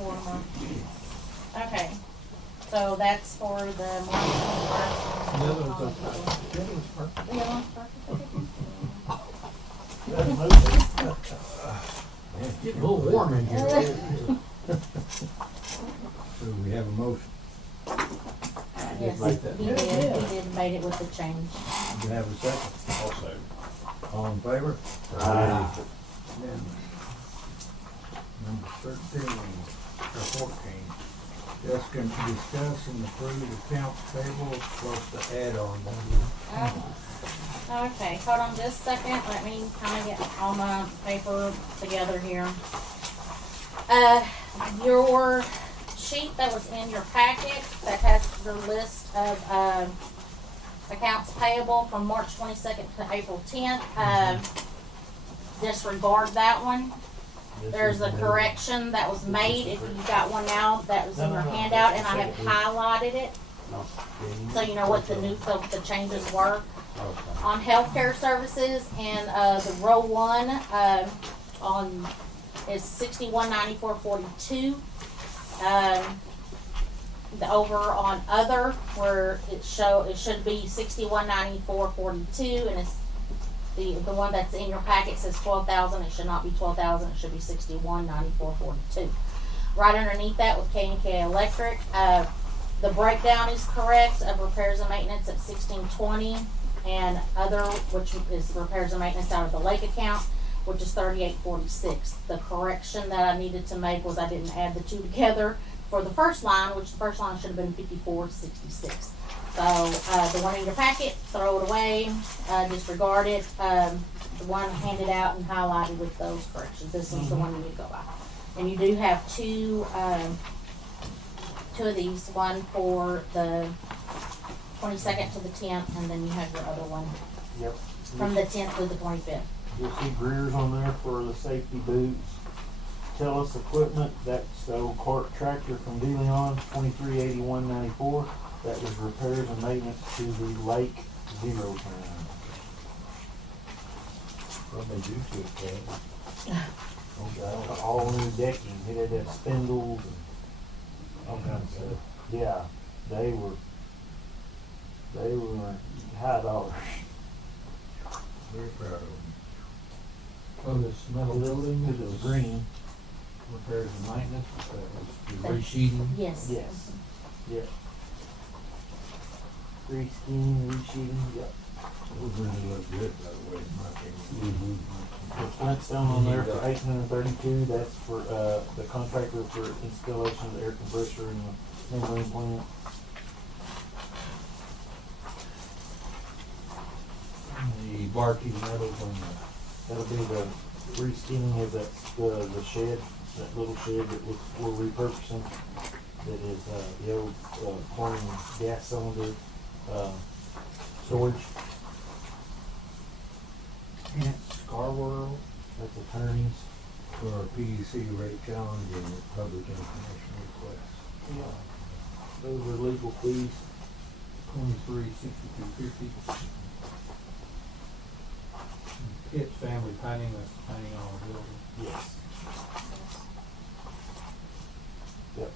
watermark. Okay, so that's for the March 21st. The other one's okay. The other one's perfect. It's getting a little warm in here. So we have a motion. Yes, Like that. he did made it with the change. We have a second. Also, All in favor? Aye. Number 13, or 14. Discuss and approve accounts payable plus the add-on. Okay, hold on just a second, let me kinda get all my paper together here. Your sheet that was in your packet that has the list of, accounts payable from March 22nd to April 10th, disregard that one. There's a correction that was made, if you got one now, that was in your handout, and I have highlighted it, so you know what the the changes were. On healthcare services, and, the row 1, on, is 6194.42. The over on other, where it should be 6194.42, and it's the one that's in your packet says 12,000, it should not be 12,000, it should be 6194.42. Right underneath that with K&K Electric, the breakdown is correct of repairs and maintenance at 1620, and other, which is repairs and maintenance out of the lake account, which is 3846. The correction that I needed to make was I didn't add the two together for the first line, which the first line should have been 5466. So, the one in your packet, throw it away, disregard it. The one handed out and highlighted with those corrections, this is the one you need to go by. And you do have two of these, one for the 22nd to the 10th, and then you have your other one Yep. from the 10th to the 25th. You'll see Greer's on there for the safety boots. Tellus equipment, that's the old cart tractor from De Leon, 2381.94. That was repairs and maintenance to the lake zero turn. What they do to it, Ken? All new decking, it had that spindles and all kinds of stuff. Yeah, they were high dollars. Very proud of them. Oh, this metal building, It was green. repairs and maintenance, resheeting. Yes. Yes. Yep. Re-skiing, re-sheeting, yep. Those really look good, by the way, in my opinion. The Flintstone on there for 832, that's for, the contractor for installation of the air compressor in the membrane plant. The barkey metals on That'll be the reskinning of the shed, that little shed that we're repurposing. That is, the old, corn gas cylinder, storage. Kent Scarborough That's attorneys. for a PUC rate challenge and public information request. Those are legal fees. 236250. Pitts Family Painting, that's painting on a building. Yes. Yep.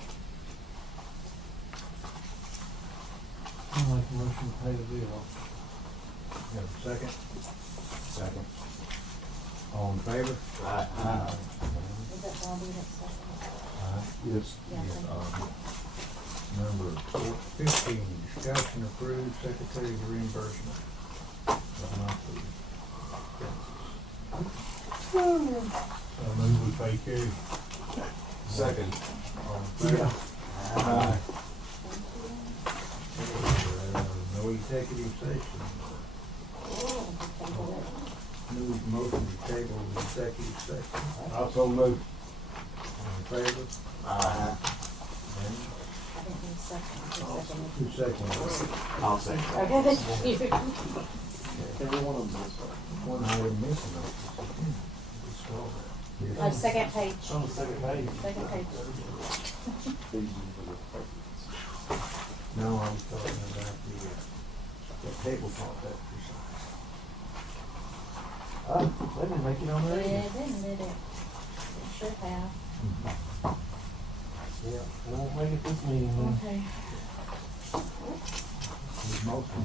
I'll make a motion to pay the bill. Have a second? Second. All in favor? Aye. Is that Bobby that's second? Yes. Yeah, thank you. Number 15, discussion approved secretary's reimbursement. of monthly expenses. I move we pay Kerry. Second. All in favor? Aye. No executive session. Move motion to table the executive session. Also move. All in favor? Aye. I didn't need a second. Who seconded? I'll say. Okay, thank you. Every one of them is. One item missing. Second page, On the second page. second page. No, I was talking about the tabletop exercise. Oh, they didn't make it on Yeah, there either. it didn't, did it? It should have. Yeah, it won't make it this meeting then. Okay. Who's motion?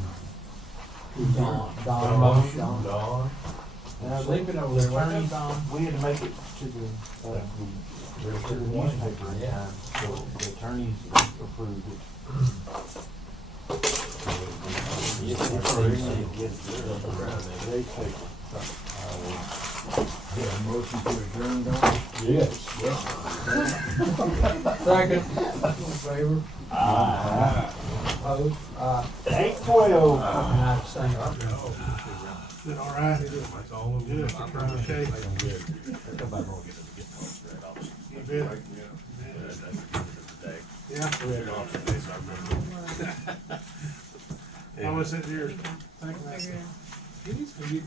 Don. Don. Now, Leave it over the there, wait attorneys, till Don. we had to make it to the newspaper in time, so the attorneys approved it. Yes, they approved it. They take it. Yeah, motion to adjourn, Don? Yes. Second. All in favor? Opposed? 8:12. I abstain. Been all right? That's all of Good. them. Okay. Come back and get it, get the whole thread, obviously. You did? That's the end of the day. Yeah. We had an option days, I remember. I was sitting here Figure thinking, it out. he needs to get